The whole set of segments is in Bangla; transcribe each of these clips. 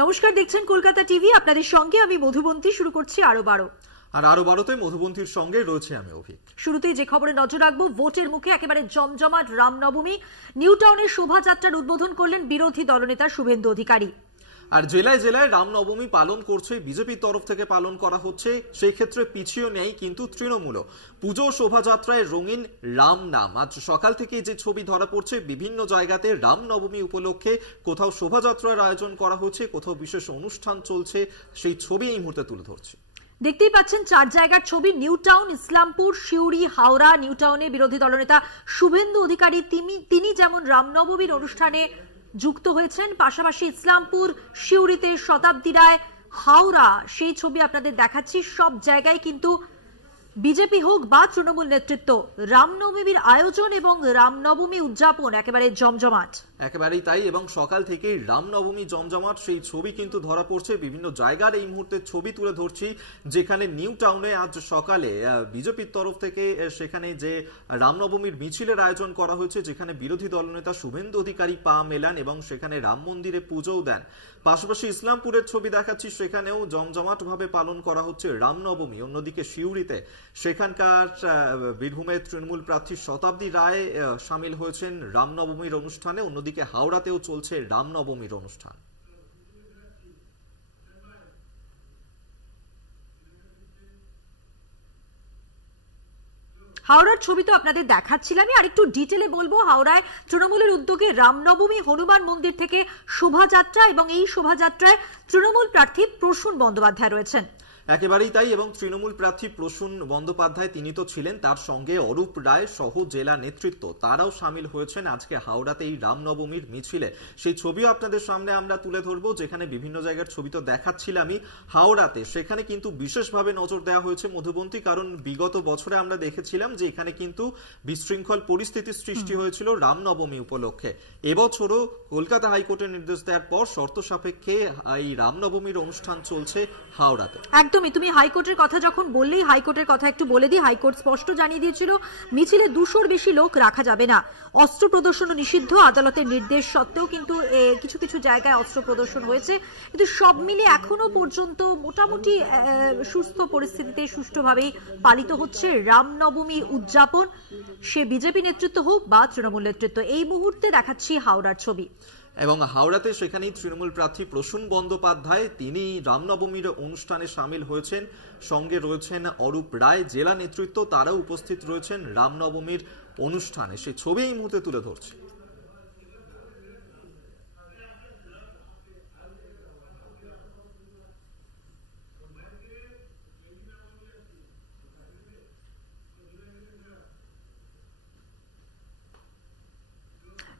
নমস্কার, দেখছেন কলকাতা টিভি। আপনাদের সঙ্গে আমি মধুবন্তী। শুরু করছি আরো বারো। আর আরো বারোতে মধুবন্তীর সঙ্গে রয়েছে আমি অভিক। শুরুতেই যে খবরে নজর রাখবো, ভোটের মুখে একেবারে জমজমাট রামনবমী। নিউ টাউনের শোভাযাত্রার উদ্বোধন করলেন বিরোধী দলনেতা শুভেন্দু অধিকারী। আর জেলায় জেলায় রামনবমী পালন করছে বিজেপির তরফ থেকে পালন করা হচ্ছে, সেই ক্ষেত্রে পিছিয়ে নেই কিন্তু তৃণমূল। পুজো শোভাযাত্রায় রঙিন রাম নাম। আজ সকাল থেকে যে ছবি ধরা পড়ছে, বিভিন্ন জায়গাতে রামনবমী উপলক্ষে কোথাও শোভাযাত্রার আয়োজন করা হচ্ছে, কোথাও বিশেষ অনুষ্ঠান চলছে, সেই ছবি এই মুহূর্তে তুলে ধরছে। দেখতেই পাচ্ছেন 4 জায়গার ছবি। New town, Islampur, Suri, Howrah. New টাউনে বিরোধী দলনেতা শুভেন্দু অধিকারী তিনি যেমন রামনবমীর অনুষ্ঠানে যুক্ত হয়েছেন, পাশাপাশি ইসলামপুর, সিউড়িতে শতাব্দী রায়, হাওড়া সেই ছবি আপনাদের দেখাচ্ছি। সব জায়গায় কিন্তু বিজেপি হোক বা তৃণমূল নেতৃত্ব, রামনবমীর আয়োজন এবং রামনবমী উদযাপন একেবারে জমজমাট। একেবারেই তাই, এবং সকাল থেকেই রামনবমী জমজমাট সেই ছবি কিন্তু ধরা পড়ছে। বিভিন্ন জায়গার এই মুহূর্তে ছবি তুলে ধরছি, যেখানে নিউ টাউনে আজ সকালে বিজেপির তরফ থেকে সেখানে যে রামনবমীর মিছিলের আয়োজন করা হয়েছে, যেখানে বিরোধী দলনেতা শুভেন্দু অধিকারী পা মেলান এবং সেখানে রাম মন্দিরে পুজোও দেন। পাশাপাশি ইসলামপুরের ছবি দেখাচ্ছি, সেখানেও জমজমাট ভাবে পালন করা হচ্ছে রামনবমী। অন্যদিকে সিউড়িতে সেখানকার বীরভূমের তৃণমূল প্রার্থী শতাব্দী রায় সামিল হয়েছেন রামনবমীর অনুষ্ঠানে। অন্যদিকে হাওড়াতেও চলছে রামনবমীর অনুষ্ঠান। হাওড়ার ছবি তো আপনাদের দেখাচ্ছিলাম। আর একটু ডিটেলে বলবো, হাওড়ায় তৃণমূলের উদ্যোগে রামনবমী হনুমান মন্দির থেকে শোভাযাত্রা, এবং এই শোভাযাত্রায় তৃণমূল প্রার্থী প্রসূন বন্দ্যোপাধ্যায় রয়েছেন। একেবারেই তাই, এবং তৃণমূল প্রার্থী প্রসূন বন্দ্যোপাধ্যায় তিনি তো ছিলেন, তার সঙ্গে অরূপ রায় সহ জেলা নেতৃত্ব তারাও সামিল হয়েছেন আজকে হাওড়াতে এই রামনবমীর মিছিলে। সেই ছবিও আপনাদের সামনে আমরা তুলে ধরবো, যেখানে বিভিন্ন জায়গার ছবি তো দেখাচ্ছিলামই। হাওড়াতে সেখানে কিন্তু বিশেষভাবে নজর দেওয়া হয়েছে মধুবন্তী, কারণ বিগত বছরে আমরা দেখেছিলাম যে এখানে কিন্তু বিশৃঙ্খল পরিস্থিতির সৃষ্টি হয়েছিল রামনবমী উপলক্ষে। এবছরও কলকাতা হাইকোর্টের নির্দেশ দেওয়ার পর শর্ত সাপেক্ষে এই রামনবমীর অনুষ্ঠান চলছে হাওড়াতে। একদমই। তুমি হাইকোর্টের কথা যখন বললেই, হাইকোর্টের কথা একটু বলে দিই। হাইকোর্ট স্পষ্ট জানিয়ে দিয়েছিল মিছিলে 200-র বেশি লোক রাখা যাবে না, অস্ত্র প্রদর্শন নিষিদ্ধ। আদালতের নির্দেশ সত্ত্বেও কিন্তু কিছু কিছু জায়গায় অস্ত্র প্রদর্শন হয়েছে, কিন্তু সব মিলে এখনো পর্যন্ত মোটামুটি সুস্থ পরিস্থিতিতে সুষ্ঠুভাবেই পালিত হচ্ছে রামনবমী উদযাপন, সে বিজেপি নেতৃত্ব হোক বা তৃণমূল নেতৃত্ব। এই মুহূর্তে দেখাচ্ছি হাওড়ার ছবি। এবং হাওড়াতে সেখানেই তৃণমূল প্রার্থী প্রসূন বন্দ্যোপাধ্যায় তিনি রামনবমীর অনুষ্ঠানে সামিল হয়েছেন। সঙ্গে রয়েছেন অরূপ রায়, জেলা নেতৃত্ব, তারাও উপস্থিত রয়েছেন রামনবমীর অনুষ্ঠানে। সেই ছবি এই মুহূর্তে তুলে ধরছে।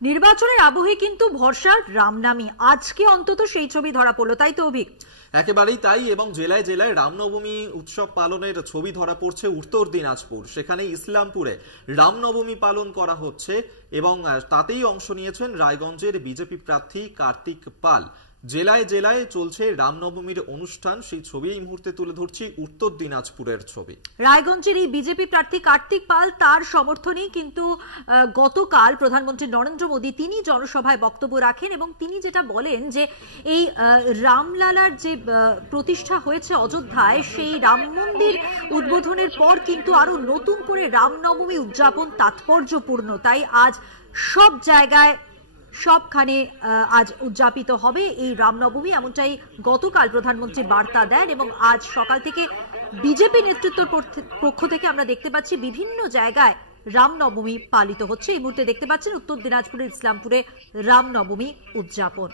নির্বাচনের আবহে কিন্তু ভরসা রামনামী, আজকে অন্তত সেই ছবি ধরা পড়লো, তাই তো অভিক? একেবারেই তাই, এবং জেলায় জেলায় রামনবমী উৎসব পালনের ছবি ধরা পড়ছে উত্তর দিনাজপুর। সেখানে ইসলামপুরে রামনবমী পালন করা হচ্ছে এবং তাতেই অংশ নিয়েছেন রায়গঞ্জের বিজেপি প্রার্থী কার্তিক পাল। জেলায় জেলায় চলছে রামনবমীর অনুষ্ঠান, সেই ছবি এই মুহূর্তে তুলে ধরছি, উত্তর দিনাজপুরের ছবি। রায়গঞ্জের এই বিজেপি প্রার্থী কার্তিক পাল, তার সমর্থনেই কিন্তু গতকাল প্রধানমন্ত্রী নরেন্দ্র মোদী তিনি জনসভায় বক্তব্য রাখেন এবং তিনি যেটা বলেন যে এই রামলালার যে প্রতিষ্ঠা হয়েছে অযোধ্যায়, সেই রাম মন্দির উদ্বোধনের পর কিন্তু আরো নতুন করে রামনবমী উদযাপন তাৎপর্যপূর্ণ। তাই আজ সব জায়গায় সবখানে আজ উদযাপিত হবে এই রামনবমী, এমনটাই গতকাল প্রধানমন্ত্রী বার্তা দেন। এবং আজ সকাল থেকে বিজেপি নেতৃত্বের পক্ষ থেকে আমরা দেখতে পাচ্ছি বিভিন্ন জায়গায় রামনবমী পালিত হচ্ছে। এই মুহূর্তে দেখতে পাচ্ছেন উত্তর দিনাজপুরের ইসলামপুরে রামনবমী উদযাপন।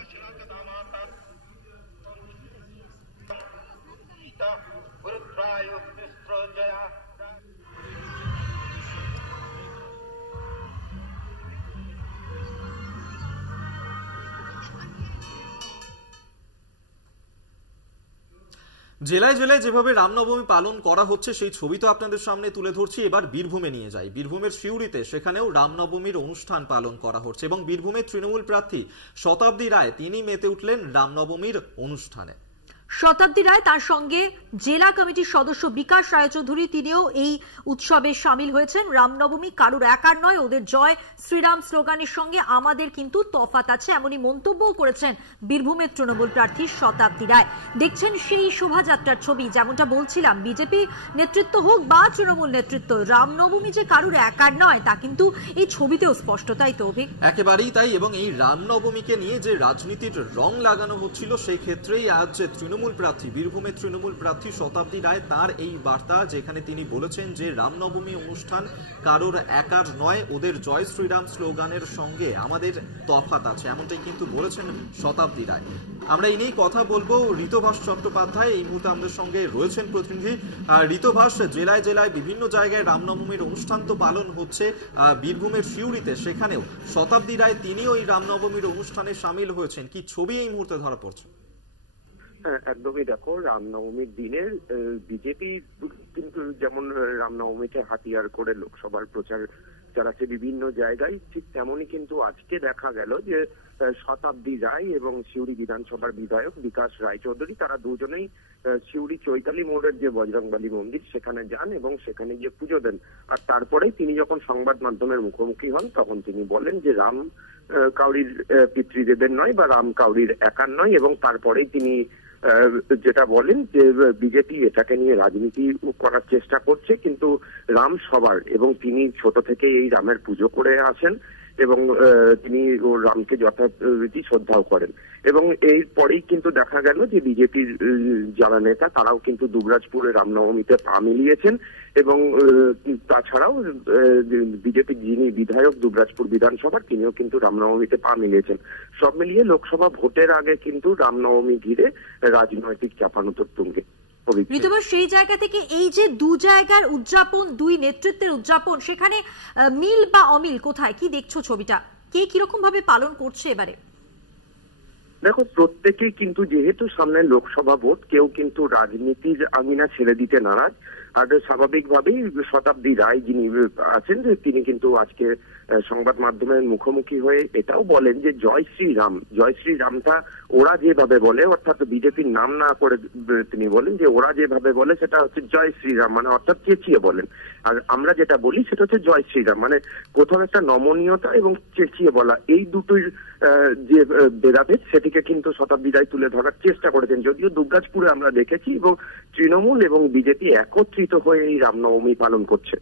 জেলায় জেলায় যেভাবে রামনবমী পালন করা হচ্ছে সেই ছবি তো আপনাদের সামনে তুলে ধরছি। এবার বীরভূমে নিয়ে যাই। বীরভূমের সিউড়িতে সেখানেও রামনবমীর অনুষ্ঠান পালন করা হচ্ছে এবং বীরভূমের তৃণমূল প্রার্থী শতাব্দী রায় তিনি মেতে উঠলেন রামনবমীর অনুষ্ঠানে। শতাব্দী রায়, তার সঙ্গে জেলা কমিটির সদস্য বিকাশ রায়চৌধুরী, তিনিও এই উৎসবে সামিল হয়েছেন। রামনবমী কারুর একার নয়, ওদের জয় শ্রীরাম স্লোগানের সঙ্গে আমাদের কিন্তু তফাৎ আছে, এমনই মন্তব্যও করেছেন বীরভূমের তৃণমূল প্রার্থী শতাব্দী রায়। দেখছেন সেই শোভাযাত্রার ছবি, যেমনটা বলছিলাম, বিজেপি নেতৃত্ব হোক বা তৃণমূল নেতৃত্ব, রামনবমী যে কারুর একার নয় তা কিন্তু এই ছবিতেও স্পষ্ট, তাই তো অভিক? একেবারেই তাই। এবং এই রামনবমীকে নিয়ে যে রাজনীতির রং লাগানো হচ্ছিল, সেই ক্ষেত্রেই আজ তৃণমূল প্রার্থী, বীরভূমের তৃণমূল প্রার্থী শতাব্দী রায়, তার এই বার্তা, যেখানে তিনি বলেছেন যে রামনবমী অনুষ্ঠান কারোর একার নয়, ওদের জয় শ্রীরাম স্লোগানের সঙ্গে আমাদের তফাৎ আছে, এমনটাই কিন্তু বলেছেন শতাব্দী রায়। আমরা এই নিয়েই কথা বলবো। ঋতভাস চট্টোপাধ্যায় এই মুহূর্তে আমাদের সঙ্গে রয়েছেন প্রতিনিধি। ঋতভাস, জেলায় জেলায় বিভিন্ন জায়গায় রামনবমীর অনুষ্ঠান তো পালন হচ্ছে, বীরভূমের সিউড়িতে সেখানেও শতাব্দী রায় তিনিও এই রামনবমীর অনুষ্ঠানে সামিল হয়েছেন। কি ছবি এই মুহূর্তে ধরা পড়ছে? একদমই, দেখো, রামনবমীর দিনে বিজেপি কিন্তু যেমন রামনবমীকে হাতিয়ার করে লোকসভার প্রচার চালাচ্ছে বিভিন্ন জায়গায়, ঠিক তেমনই কিন্তু আজকে দেখা গেল যে শতাব্দী রায় এবং সিউড়ি বিধানসভার বিধায়ক বিকাশ রায়চৌধুরী, তারা দুজনেই সিউড়ি চৈতালি মোড়ের যে বজরংবলী মন্দির সেখানে যান এবং সেখানে গিয়ে পুজো দেন। আর তারপরেই তিনি যখন সংবাদ মাধ্যমের মুখোমুখি হন, তখন তিনি বলেন যে রাম কাউরির পিতৃদেবের নয় বা রাম কাউরির একার নয়, এবং তারপরেই তিনি যেটা বলেন যে বিজেপি এটাকে নিয়ে রাজনীতি করার চেষ্টা করছে, কিন্তু রাম সবার, এবং তিনি ছোট থেকে এই রামের পুজো করে আসেন এবং তিনি রামকে যথারীতি শ্রদ্ধাও করেন। এবং এরপরেই কিন্তু দেখা গেল যে বিজেপির যারা নেতা তারাও কিন্তু দুবরাজপুরে রামনবমীতে পা মিলিয়েছেন, এবং তাছাড়াও বিজেপির যিনি বিধায়ক দুবরাজপুর বিধানসভার, তিনিও কিন্তু রামনবমীতে পা মিলিয়েছেন। সব মিলিয়ে লোকসভা ভোটের আগে কিন্তু রামনবমী ঘিরে রাজনৈতিক চাপানোতর তুঙ্গে। ঋতুবাস, সেই জায়গা থেকে এই যে দু জায়গার উদযাপন, দুই নেতৃত্বের উদযাপন, সেখানে মিল বা অমিল কোথায়, কি দেখছো ছবিটা? কে কিরকম ভাবে পালন করছে এবারে? দেখো, প্রত্যেকেই কিন্তু যেহেতু সামনে লোকসভা ভোট, কেউ কিন্তু রাজনীতির আঙিনা ছেড়ে দিতে নারাজ। আর স্বাভাবিকভাবেই শতাব্দী রায় যিনি আছেন, তিনি কিন্তু আজকে সংবাদ মাধ্যমের মুখোমুখি হয়ে এটাও বলেন যে জয় শ্রীরাম, জয় শ্রীরামটা ওরা যেভাবে বলে, অর্থাৎ বিজেপির নাম না করে তিনি বলেন যে ওরা যেভাবে বলে সেটা হচ্ছে জয় শ্রীরাম, মানে অর্থাৎ চেঁচিয়ে বলেন। আর আমরা যেটা বলি সেটা হচ্ছে জয় শ্রীরাম, মানে কোথাও একটা নমনীয়তা এবং চেঁচিয়ে বলা, এই দুটোর যে ভেদাভেদ সেটিকে কিন্তু শতাব্দী রায় তুলে ধরার চেষ্টা করেছেন। যদিও দুবরাজপুরে আমরা দেখেছি এবং তৃণমূল এবং বিজেপি একত্রিত হয়ে এই রামনবমী পালন করছে।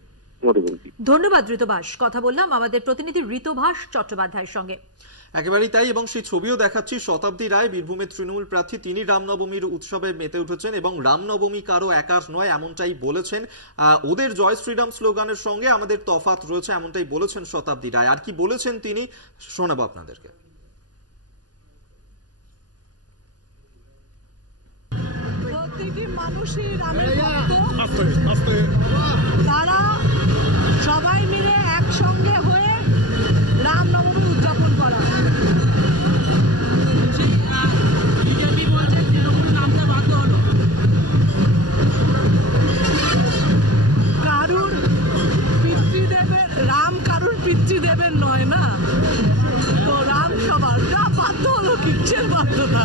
ধন্যবাদ ঋতভাস। কথা বললাম আমাদের প্রতিনিধি ঋতভাস চট্টোপাধ্যায়ের সঙ্গে। একেবারেই তাই, এবং সেই ছবিও দেখাচ্ছি। শতাব্দী রায়, বীরভূমের তৃণমূল প্রার্থী, তিনি রামনবমীর উৎসবে মেতে উঠেছেন এবং রামনবমী কারো একার নয় এমনটাই বলেছেন। ওদের জয় শ্রীরাম স্লোগানের সঙ্গে আমাদের তফাৎ রয়েছে, এমনটাই বলেছেন শতাব্দী রায়। আর কি বলেছেন তিনি শোনাবো আপনাদেরকে। প্রতিটি মানুষই রামের ভক্ত, তারা সবাই মিলে একসঙ্গে হয়ে রামনবমী উদযাপন করা। বিজেপি বলছে তৃণমূল নামতে বাধ্য হলো, কারুর পিতৃদেবের, রাম কারুর পিতৃদেবের নয় না, তো রাম সবার, যা বাধ্য হলো, কিচ্ছের বাধ্যতা।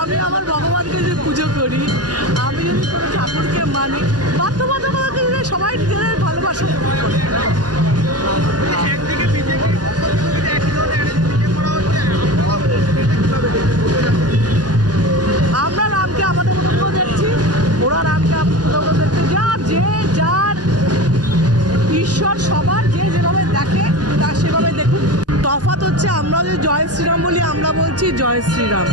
আমি আমার ভগবানকে যে পুজো করি, আমি যদি কোনো ঠাকুরকে মানি, বাধ্যবাধকতা দিলে সবাই নিজেদের ভালোবাসা করে। আমরা রামকে আমাদের মতো দেখছি, ওরা রামকে আমাদের দেখছে। যে যার ঈশ্বর সবার, যে যেভাবে দেখে তার সেভাবে দেখুন। তফাৎ হচ্ছে, আমরা যে জয় শ্রীরাম বলি, আমরা বলছি জয় শ্রীরাম,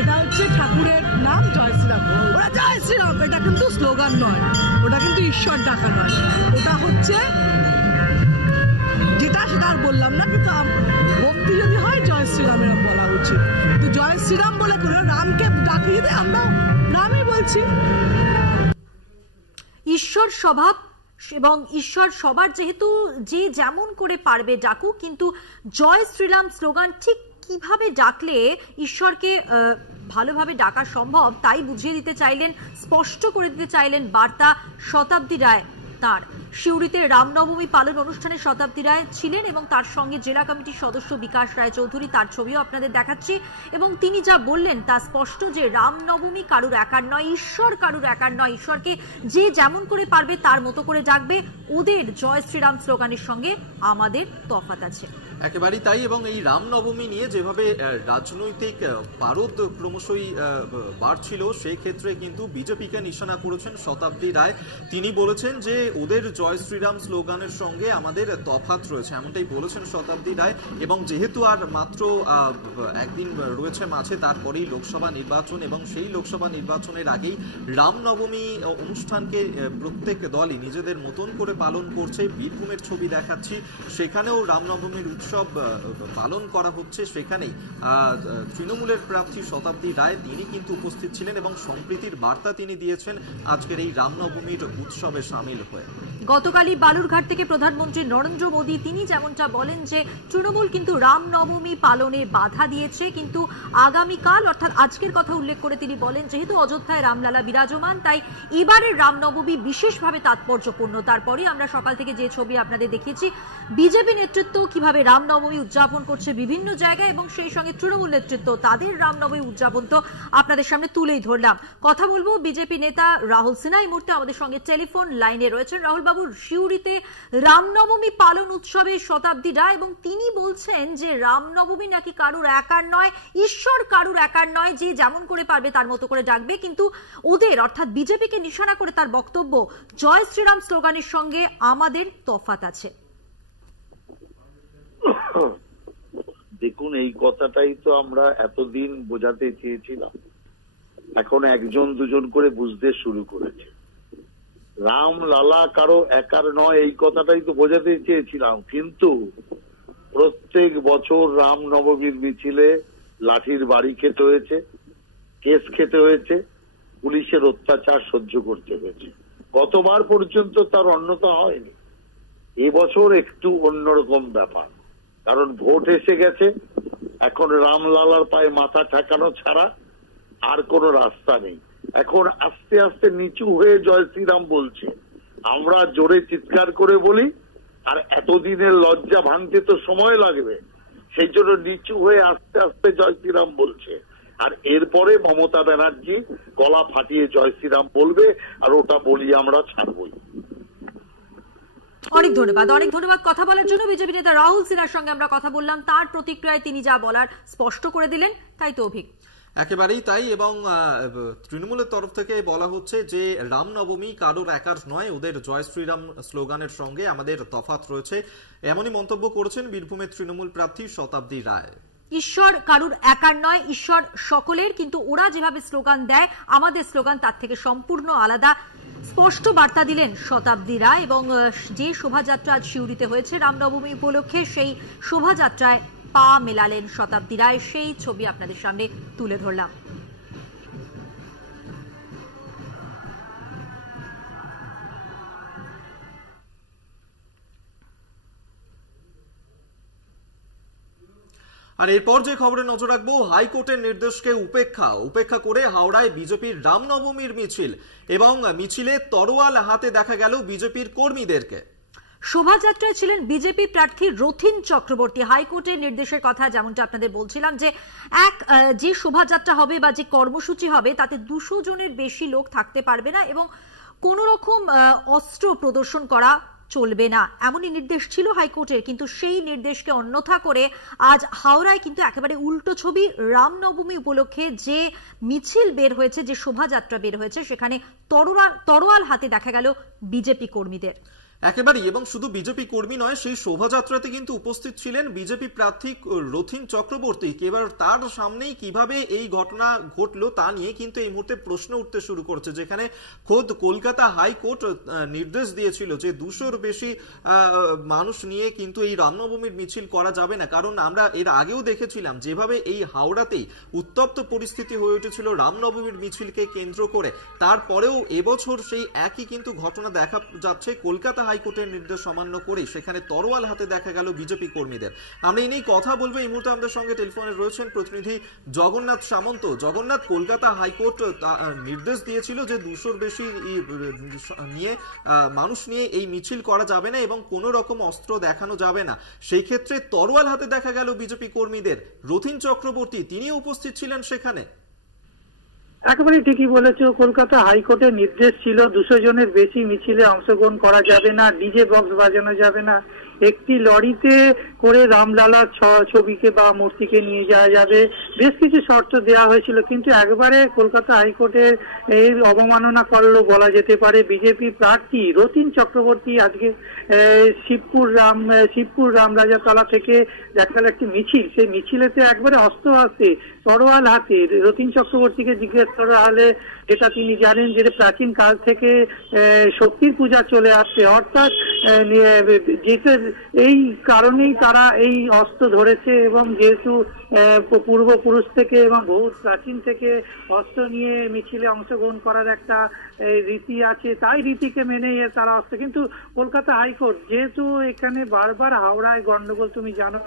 এটা হচ্ছে ঠাকুরের নাম জয় শ্রীরাম। ওরা জয় শ্রীরাম, এটা কিন্তু স্লোগান নয়, ওটা কিন্তু ঈশ্বর ডাকা নয়, ওটা হচ্ছে যেটা সেটা আর বললাম না, কিন্তু ভক্তি যদি হয় জয় শ্রীরাম এরকম বলা উচিত। তো জয় শ্রীরাম বলে করে রামকে ডাকিয়ে দিয়ে আমরা রামই বলছি। ঈশ্বর স্বভাব এবং ঈশ্বর সবার, যেহেতু যে যেমন করে পারবে ডাকুক, কিন্তু জয় শ্রীরাম স্লোগান ঠিক কিভাবে ডাকলে ঈশ্বরকে ভালোভাবে ডাকা সম্ভব, তাই বুঝিয়ে দিতে চাইলেন, স্পষ্ট করে দিতে চাইলেন বার্তা শতাব্দী রায় তার। সিউড়িতে রামনবমী পালন অনুষ্ঠানে শতাব্দী রায় ছিলেন এবং তার সঙ্গে জেলা কমিটির সদস্য বিকাশ রায় চৌধুরী, তার ছবিও আপনাদের দেখাচ্ছি। এবং তিনি যা বললেন তা স্পষ্ট যে রামনবমী কারুর একার নয়, ঈশ্বর কারুর একার নয়। ঈশ্বরকে যে যেমন করে পারবে তার মতো করে ডাকবে। ওদের জয় শ্রীরাম স্লোগানের সঙ্গে আমাদের তফাৎ আছে। একেবারেই তাই। এবং এই রামনবমী নিয়ে যেভাবে রাজনৈতিক পারদ ক্রমশই বাড়ছিল, সেই ক্ষেত্রে কিন্তু বিজেপিকে নিশানা করেছেন শতাব্দী রায়। তিনি বলেছেন যে ওদের জয় শ্রীরাম স্লোগানের সঙ্গে আমাদের তফাৎ রয়েছে, এমনটাই বলেছেন শতাব্দী রায়। এবং যেহেতু আর মাত্র একদিন রয়েছে মাঝে, তারপরেই লোকসভা নির্বাচন, এবং সেই লোকসভা নির্বাচনের আগেই রামনবমী অনুষ্ঠানকে প্রত্যেক দলই নিজেদের মতন করে পালন করছে। বীরভূমের ছবি দেখাচ্ছি, সেখানেও রামনবমীর উৎসব পালন করা হচ্ছে। সেখানেই তৃণমূলের প্রার্থী শতাব্দী রায় তিনি কিন্তু উপস্থিত ছিলেন এবং সম্প্রীতির বার্তা তিনি দিয়েছেন আজকের এই রামনবমীর উৎসবে সামিল হয়ে। গতকালই বালুরঘাট থেকে প্রধানমন্ত্রী নরেন্দ্র মোদী তিনি যেমনটা বলেন যে তৃণমূল কিন্তু রামনবমী পালনে বাধা দিয়েছে, কিন্তু আগামীকাল অর্থাৎ আজকের কথা উল্লেখ করে তিনি বলেন যেহেতু অযোধ্যায় রামলালা বিরাজমান, তাই এবারের রামনবমী বিশেষভাবে তাৎপর্যপূর্ণ। তারপরে আমরা সকাল থেকে যে ছবি আপনাদের দেখিয়েছি, বিজেপি নেতৃত্ব কিভাবে রামনবমী উদযাপন করছে বিভিন্ন জায়গায়, এবং সেই সঙ্গে তৃণমূল নেতৃত্ব তাদের রামনবমী উদযাপন তো আপনাদের সামনে তুলেই ধরলাম। কথা বলবো বিজেপি নেতা রাহুল সিনহা, এই মুহূর্তে আমাদের সঙ্গে টেলিফোন লাইনে রয়েছেন। রাহুল বাবু, সিউড়িতে রামনবমী পালন উৎসবে শতাব্দী রায়, এবং তিনি বলছেন যে রামনবমী নাকি কারুর একার নয়, ঈশ্বর কারুর একার নয়, যে যেমন করে পারবে তার মতো করে ডাকবে। কিন্তু ওদের অর্থাৎ বিজেপিকে নিশানা করে তার বক্তব্য, জয় শ্রীরাম স্লোগানের সঙ্গে আমাদের তফাৎ আছে। দেখুন, এই কথাটাই তো আমরা এতদিন বোঝাতে চেয়েছিলাম, এখন একজন দুজন করে বুঝতে শুরু করেছে। রাম লালা কারো একার নয়, এই কথাটাই তো বোঝাতে চেয়েছিলাম। কিন্তু প্রত্যেক বছর রাম নবমীর মিছিলে লাঠির বাড়ি খেতে হয়েছে, কেস খেতে হয়েছে, পুলিশের অত্যাচার সহ্য করতে হয়েছে। গতবার পর্যন্ত তার অন্যতা হয়নি। এবছর একটু অন্যরকম ব্যাপার, কারণ ভোট এসে গেছে। এখন রামলালার পায়ে মাথা ঠেকানো ছাড়া আর কোনো রাস্তা নেই। এখন আস্তে আস্তে নিচু হয়ে জয় শ্রীরাম বলছে। আমরা জোরে চিৎকার করে বলি, আর এতদিনের লজ্জা ভাঙতে তো সময় লাগবে, সেই জন্য নিচু হয়ে আস্তে আস্তে জয় শ্রীরাম বলছে। আর এরপরে মমতা ব্যানার্জি গলা ফাটিয়ে জয় শ্রীরাম বলবে, আর ওটা বলি আমরা ছাড়বই। অনেক ধন্যবাদ, অনেক ধন্যবাদ কথা বলার জন্য। বিজেপি নেতা রাহুল সিনহার সঙ্গে আমরা কথা বললাম, তার প্রতিক্রিয়ায় তিনি যা বলার স্পষ্ট করে দিলেন, তাই তো অভিক। একেবারেই তাই। এবং তৃণমূলের তরফ থেকে বলা হচ্ছে যে রামনবমী কারোর একার নয়, ওদের জয় শ্রীরাম স্লোগানের সঙ্গে আমাদের তফাৎ রয়েছে, এমনই মন্তব্য করেছেন বীরভূমের তৃণমূল প্রার্থী শতাব্দী রায়। ঈশ্বর কারুর একার নয়, ঈশ্বর সকলের, কিন্তু ওরা যেভাবে স্লোগান দেয় আমাদের স্লোগান তার থেকে সম্পূর্ণ আলাদা, স্পষ্ট বার্তা দিলেন শতাব্দী রায়। এবং যে শোভাযাত্রা আজ সিউড়িতে হয়েছে রামনবমী উপলক্ষে, সেই শোভাযাত্রায় পা মেলালেন শতাব্দী রায়, সেই ছবি আপনাদের সামনে তুলে ধরলাম। আর এরপর যে খবরে নজর রাখবো, হাইকোর্টের নির্দেশকে উপেক্ষা করে হাওড়ায় বিজেপির রামনবমীর মিছিল, এবং মিছিলে তরোয়াল হাতে দেখা গেল বিজেপির কর্মীদেরকে। শোভাযাত্রায় ছিলেন বিজেপি প্রার্থী রথীন চক্রবর্তী। হাইকোর্টের নির্দেশের কথা যেমনটা আপনাদের বলছিলাম, যে যে শোভাযাত্রা হবে বা যে কর্মসূচি হবে তাতে 200 জনের বেশি লোক থাকতে পারবে না, এবং কোন রকম অস্ত্র প্রদর্শন করা চলবে না, এমনই নির্দেশ ছিল হাইকোর্টের। কিন্তু সেই নির্দেশকে অন্যথা করে আজ হাওড়ায় কিন্তু একেবারে উল্টো ছবি। রামনবমী উপলক্ষে যে মিছিল বের হয়েছে, যে শোভাযাত্রা বের হয়েছে, সেখানে তরোয়াল হাতে দেখা গেল বিজেপি কর্মীদের। একেবারেই, এবং শুধু বিজেপি কর্মী নয়, সেই শোভাযাত্রাতে কিন্তু উপস্থিত ছিলেন বিজেপি প্রার্থী রথীন চক্রবর্তী। এবার তার সামনেই কিভাবে এই ঘটনা ঘটলো তা নিয়ে কিন্তু এই মুহূর্তে প্রশ্ন উঠতে শুরু করছে, যেখানে খোদ কলকাতা হাইকোর্ট নির্দেশ দিয়েছিল যে 200-র বেশি মানুষ নিয়ে কিন্তু এই রামনবমীর মিছিল করা যাবে না। কারণ আমরা এর আগেও দেখেছিলাম যেভাবে এই হাওড়াতেই উত্তপ্ত পরিস্থিতি হয়ে উঠেছিল রামনবমীর মিছিলকে কেন্দ্র করে। তারপরেও এবছর সেই একই কিন্তু ঘটনা দেখা যাচ্ছে। কলকাতা হাইকোর্টের নির্দেশ অমান্য করে সেখানে তরোয়াল হাতে দেখা গেল বিজেপি কর্মীদের। আমরা এই নিয়ে কথা বলবো। এই মুহূর্তে আমাদের সঙ্গে টেলিফোনে রয়েছেন প্রতিনিধি জগন্নাথ সামন্ত। জগন্নাথ, কলকাতা হাইকোর্ট নির্দেশ দিয়েছিল যে 200-র বেশি নিয়ে মানুষ নিয়ে এই মিছিল করা যাবে না এবং কোনো রকম অস্ত্র দেখানো যাবে না। সেই ক্ষেত্রে তরোয়াল হাতে দেখা গেল বিজেপি কর্মীদের। রথীন চক্রবর্তী তিনি উপস্থিত ছিলেন সেখানে। একেবারে ঠিকই বলেছো, কলকাতা হাইকোর্টের নির্দেশ ছিল 200 জনের বেশি মিছিলে অংশগ্রহণ করা যাবে না, ডিজে বক্স বাজানো যাবে না, একটি লরিতে করে রামলালার ছবিকে বা মূর্তিকে নিয়ে যাওয়া যাবে, বেশ কিছু শর্ত দেওয়া হয়েছিল। কিন্তু একবারে কলকাতা হাইকোর্টের এই অবমাননা করলো বলা যেতে পারে বিজেপি প্রার্থী রথীন চক্রবর্তী। আজকে শিবপুর রামরাজাতলা থেকে দেখা গেল একটি মিছিল, সেই মিছিলেতে একবারে অস্ত্র হাতে তরোয়াল হাতে রথীন চক্রবর্তীকে জিজ্ঞেস করা হলে যেটা তিনি জানেন যে প্রাচীন কাল থেকে শক্তির পূজা চলে আসছে, অর্থাৎ এই কারণেই তারা এই অস্ত্র ধরেছে এবং যেহেতু পূর্বপুরুষ থেকে এবং বহু প্রাচীন থেকে অস্ত্র নিয়ে মিছিলে অংশগ্রহণ করার একটা রীতি আছে, তাই রীতিকে মেনে তারা অস্ত্র। কিন্তু কলকাতা হাইকোর্ট যেহেতু এখানে বারবার হাওড়ায় গন্ডগোল, তুমি জানো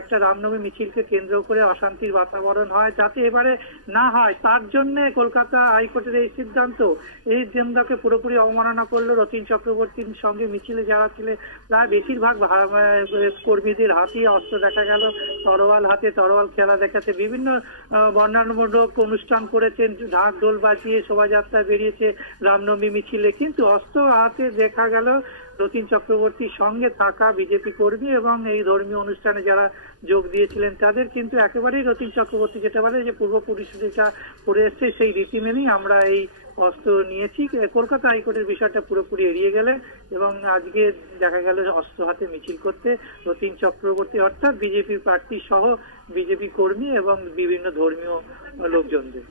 একটা রামনবমী মিছিলকে কেন্দ্র করে অশান্তির বাতাবরণ হয়, যাতে এবারে না হয় তার জন্য কলকাতা হাইকোর্টের এই সিদ্ধান্ত। এই সিদ্ধান্তকে পুরোপুরি অবমাননা করলো রথীন চক্রবর্তীর সঙ্গে মিছিলে যারা ছিলেন প্রায় বেশিরভাগ কর্মীদের হাতে অস্ত্র দেখা গেল, তরোয়াল হাতে, তরোয়াল খেলা দেখাতে বিভিন্ন বর্ণানুমূলক অনুষ্ঠান করেছেন, ঢাক ঢোল বাজিয়ে শোভাযাত্রা বেরিয়েছে রামনবমী মিছিলে। কিন্তু অস্ত্র হাতে দেখা গেল রথীন চক্রবর্তীর সঙ্গে থাকা বিজেপি কর্মী এবং এই ধর্মীয় অনুষ্ঠানে যারা যোগ দিয়েছিলেন তাদের। কিন্তু একেবারেই রথীন চক্রবর্তী যেটা বলে যে পূর্বপুরুষরা যেটা করে এসছে সেই রীতি মেনেই আমরা এই অস্ত্র নিয়েছি। কলকাতা হাইকোর্টের বিষয়টা পুরোপুরি এড়িয়ে গেলে এবং আজকে দেখা গেল অস্ত্র হাতে মিছিল করতে রথীন চক্রবর্তী অর্থাৎ বিজেপি প্রার্থী সহ বিজেপি কর্মী এবং বিভিন্ন ধর্মীয় লোকজনদের।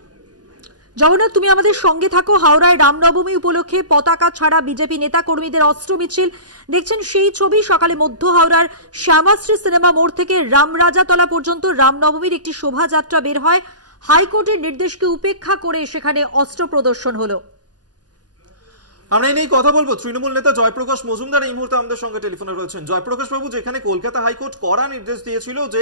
জগন্নাথ, তুমি আমাদের সঙ্গে থাকো। হাওড়ায় রামনবমী উপলক্ষে পতাকা ছাড়া বিজেপি নেতা কর্মীদের অস্ত্র মিছিল দেখছেন, সেই ছবি সকালে মধ্য হাওড়ার শ্যামাশ্রী সিনেমা মোড় থেকে রামরাজাতলা পর্যন্ত রামনবমীর একটি শোভাযাত্রা বের হয়। হাইকোর্টের নির্দেশকে উপেক্ষা করে সেখানে অস্ত্র প্রদর্শন হলো। আমরা এই নিয়ে কথা বলবো। তৃণমূল নেতা জয়প্রকাশ মজুমদার এই মুহূর্তে আমাদের সঙ্গে টেলিফোনে রয়েছেন। জয়প্রকাশ বাবু, যেখানে কলকাতা হাইকোর্ট কড়া নির্দেশ দিয়েছিল যে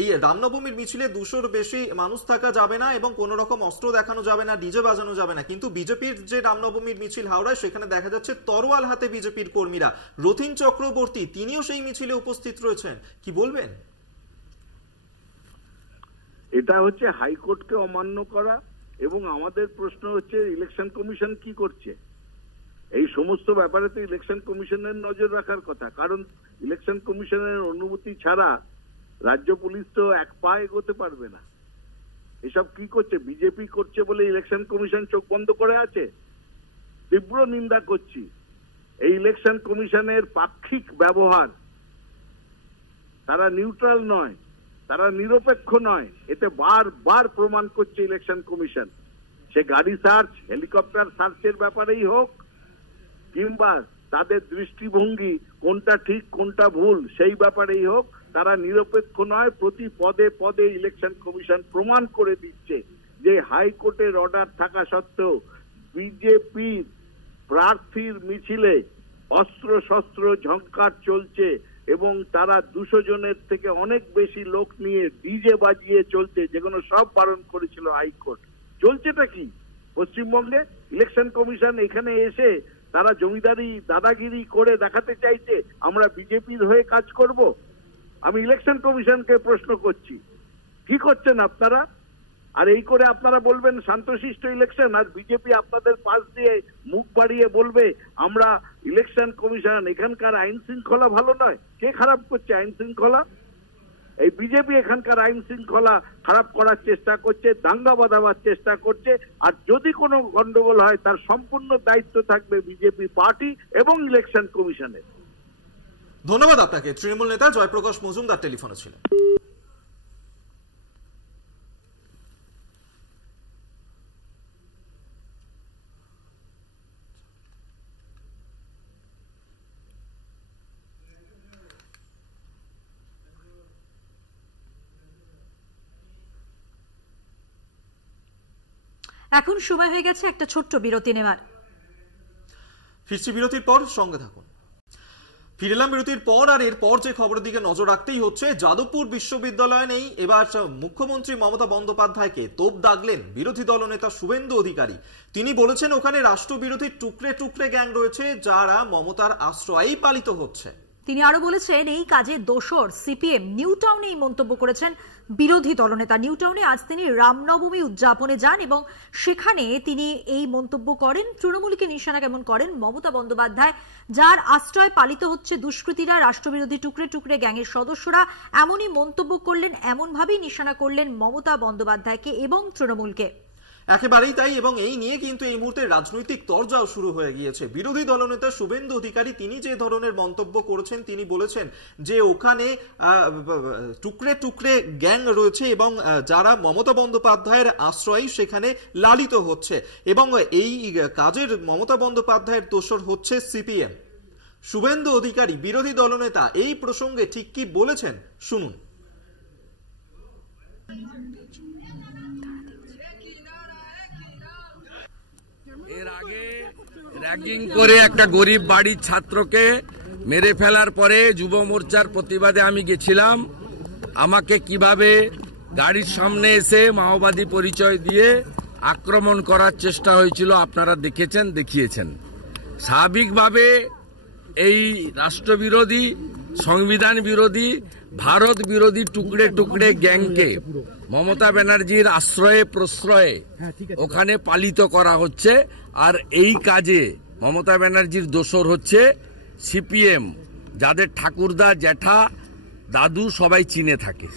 এই রামনবমীর মিছিলে 200-র বেশি মানুষ থাকা যাবে না এবং কোন রকম অস্ত্র দেখানো যাবে না, ডিজে বাজানো যাবে না, কিন্তু বিজেপির যে রামনবমীর মিছিল হাওড়ায় সেখানে দেখা যাচ্ছে তরোয়াল হাতে বিজেপির কর্মীরা। রথীন চক্রবর্তী তিনিও সেই মিছিলে উপস্থিত রয়েছেন, কি বলবেন? এটা হচ্ছে হাইকোর্টকে অমান্য করা এবং আমাদের প্রশ্ন হচ্ছে ইলেকশন কমিশন কি করছে এই সমস্ত ব্যাপারে। তো ইলেকশন কমিশনের নজর রাখার কথা, কারণ ইলেকশন কমিশনের অনুমতি ছাড়া রাজ্য পুলিশ তো এক পা এগোতে পারবে না। এসব কি করছে? বিজেপি করছে বলে ইলেকশন কমিশন চোখ বন্ধ করে আছে? তীব্র নিন্দা করছি এই ইলেকশন কমিশনের পাক্ষিক ব্যবহার। তারা নিউট্রাল নয়, তারা নিরপেক্ষ নয়, এতে বারবার প্রমাণ করছে ইলেকশন কমিশন। সে গাড়ি সার্চ, হেলিকপ্টার সার্চের ব্যাপারেই হোক কিংবা তাদের দৃষ্টিভঙ্গি কোনটা ঠিক কোনটা ভুল সেই ব্যাপারেই হোক, তারা নিরপেক্ষ নয়। প্রতি পদে পদে ইলেকশন কমিশন প্রমাণ করে দিচ্ছে যে হাইকোর্টের অর্ডার থাকা সত্ত্বেও বিজেপির প্রার্থীর মিছিলে অস্ত্র শস্ত্র ঝঙ্কার চলছে এবং তারা 200 জনের থেকে অনেক বেশি লোক নিয়ে ডিজে বাজিয়ে চলছে, যেগুলো সব বারণ করেছিল হাইকোর্ট। চলছেটা কি পশ্চিমবঙ্গে? ইলেকশন কমিশন এখানে এসে তারা জমিদারি দাদাগিরি করে দেখাতে চাইছে আমরা বিজেপির হয়ে কাজ করব। আমি ইলেকশন কমিশনকে প্রশ্ন করছি, কি করছেন আপনারা? আর এই করে আপনারা বলবেন শান্তশিষ্ট ইলেকশন, আর বিজেপি আপনাদের পাশ দিয়ে মুখ বাড়িয়ে বলবে আমরা ইলেকশন কমিশন, এখানকার আইন শৃঙ্খলা ভালো নয়। কে খারাপ করছে আইন শৃঙ্খলা? এই বিজেপি এখানকার আইন শৃঙ্খলা খারাপ করার চেষ্টা করছে, দাঙ্গা বাঁধাবার চেষ্টা করছে। আর যদি কোনো গন্ডগোল হয় তার সম্পূর্ণ দায়িত্ব থাকবে বিজেপি পার্টি এবং ইলেকশন কমিশনের। ধন্যবাদ আপনাকে। তৃণমূল নেতা জয়প্রকাশ মজুমদার টেলিফোনে ছিলেন। এখন সময় হয়ে গেছে একটা ছোট্ট বিরতি নেওয়ার। ফিরছি বিরতির পর, সঙ্গে থাকুন। ফিরে এলাম বিরতির পর, আর এরপর যে খবরের দিকে নজর রাখতেই হচ্ছে, যাদবপুর বিশ্ববিদ্যালয় নেই এবার মুখ্যমন্ত্রী মমতা বন্দ্যোপাধ্যায়কে তোপ দাগলেন বিরোধী দলনেতা শুভেন্দু অধিকারী। তিনি বলেছেন ওখানে রাষ্ট্রবিরোধী টুকরে টুকরে গ্যাং রয়েছে যারা মমতার আশ্রয়েই পালিত হচ্ছে। তিনি আরো বলেছেন এই কাজে দোষর সিপিএম। নিউ টাউনে এই মন্তব্য করেছেন বিরোধী দলনেতা। নিউ টাউনে আজ তিনি রামনবমী উদযাপনে যান এবং সেখানে তিনি এই মন্তব্য করেন। তৃণমূলকে নিশানা কেমন করেন মমতা বন্দ্যোপাধ্যায়, যার আশ্রয় পালিত হচ্ছে দুষ্কৃতীরা, রাষ্ট্রবিরোধী টুকরে টুকরে গ্যাংয়ের সদস্যরা। এমনই মন্তব্য করলেন, এমনভাবেই নিশানা করলেন মমতা বন্দ্যোপাধ্যায়কে এবং তৃণমূলকে। একেবারেই তাই, এবং এই নিয়ে কিন্তু এই মুহূর্তে রাজনৈতিক তরজাও শুরু হয়ে গিয়েছে। বিরোধী দলনেতা শুভেন্দু অধিকারী তিনি যে ধরনের মন্তব্য করেছেন, তিনি বলেছেন যে ওখানে টুকরে টুকরে গ্যাং রয়েছে এবং যারা মমতা বন্দ্যোপাধ্যায়ের আশ্রয় সেখানে লালিত হচ্ছে, এবং এই কাজের মমতা বন্দ্যোপাধ্যায়ের দোষর হচ্ছে সিপিএম। শুভেন্দু অধিকারী বিরোধী দলনেতা এই প্রসঙ্গে ঠিক কি বলেছেন শুনুন। এর আগে র্যাগিং করে একটা গরিব বাড়ির ছাত্রকে মেরে ফেলার পরে যুব মোর্চার প্রতিবাদে আমি গেছিলাম। আমাকে কিভাবে গাড়ির সামনে এসে মাওবাদী পরিচয় দিয়ে আক্রমণ করার চেষ্টা হয়েছিল আপনারা দেখেছেন, দেখিয়েছেন। স্বাভাবিকভাবে এই রাষ্ট্রবিরোধী, সংবিধান বিরোধী, ভারত বিরোধী টুকরে টুকরে গ্যাংকে মমতা ব্যানার্জির আশ্রয়ে প্রশ্রয়ে ওখানে পালিত করা হচ্ছে। আর এই কাজে মমতা ব্যানার্জির দোসর হচ্ছে সিপিএম, যাদের ঠাকুরদা, জ্যাঠা, দাদু সবাই চিনে থাকে।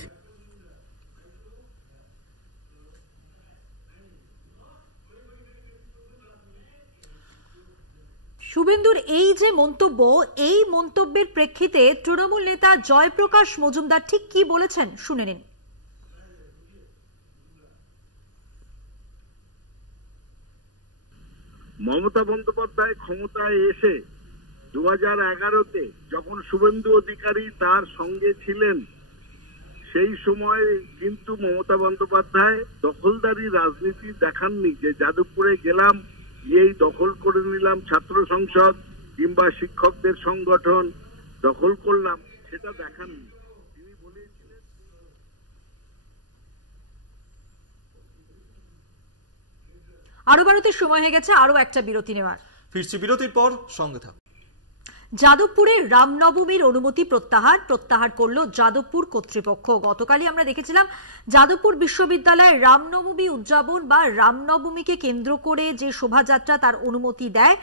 শুভেন্দুর এই যে মন্তব্য, এই মন্তব্যের প্রেক্ষিতে তৃণমূল নেতা জয়প্রকাশ মজুমদার ঠিক কি বলেছেন শুনে নিন। মমতা বন্দ্যোপাধ্যায় ক্ষমতায় এসে 2011-তে যখন শুভেন্দু অধিকারী তার সঙ্গে ছিলেন, সেই সময় কিন্তু মমতা বন্দ্যোপাধ্যায় দখলদারি রাজনীতি দেখাননি, যে যাদবপুরে গেলাম গিয়েই দখল করে নিলাম ছাত্র সংসদ কিংবা শিক্ষকদের সংগঠন দখল করলাম, সেটা দেখাননি। তিনি বলেছিলেন। আরো বারোতে সময় হয়ে গেছে, আরো একটা বিরতি নেওয়ার। ফিরছি বিরতির পর, সঙ্গে থাকুন। যাদবপুরে রামনবমীর অনুমতি প্রত্যাহার করল যাদবপুর কর্তৃপক্ষ। গতকালই আমরা দেখেছিলাম যাদবপুর বিশ্ববিদ্যালয়ে রামনবমী উদযাপন বা রামনবমীকে কেন্দ্র করে যে শোভাযাত্রা তার অনুমতি দেয়,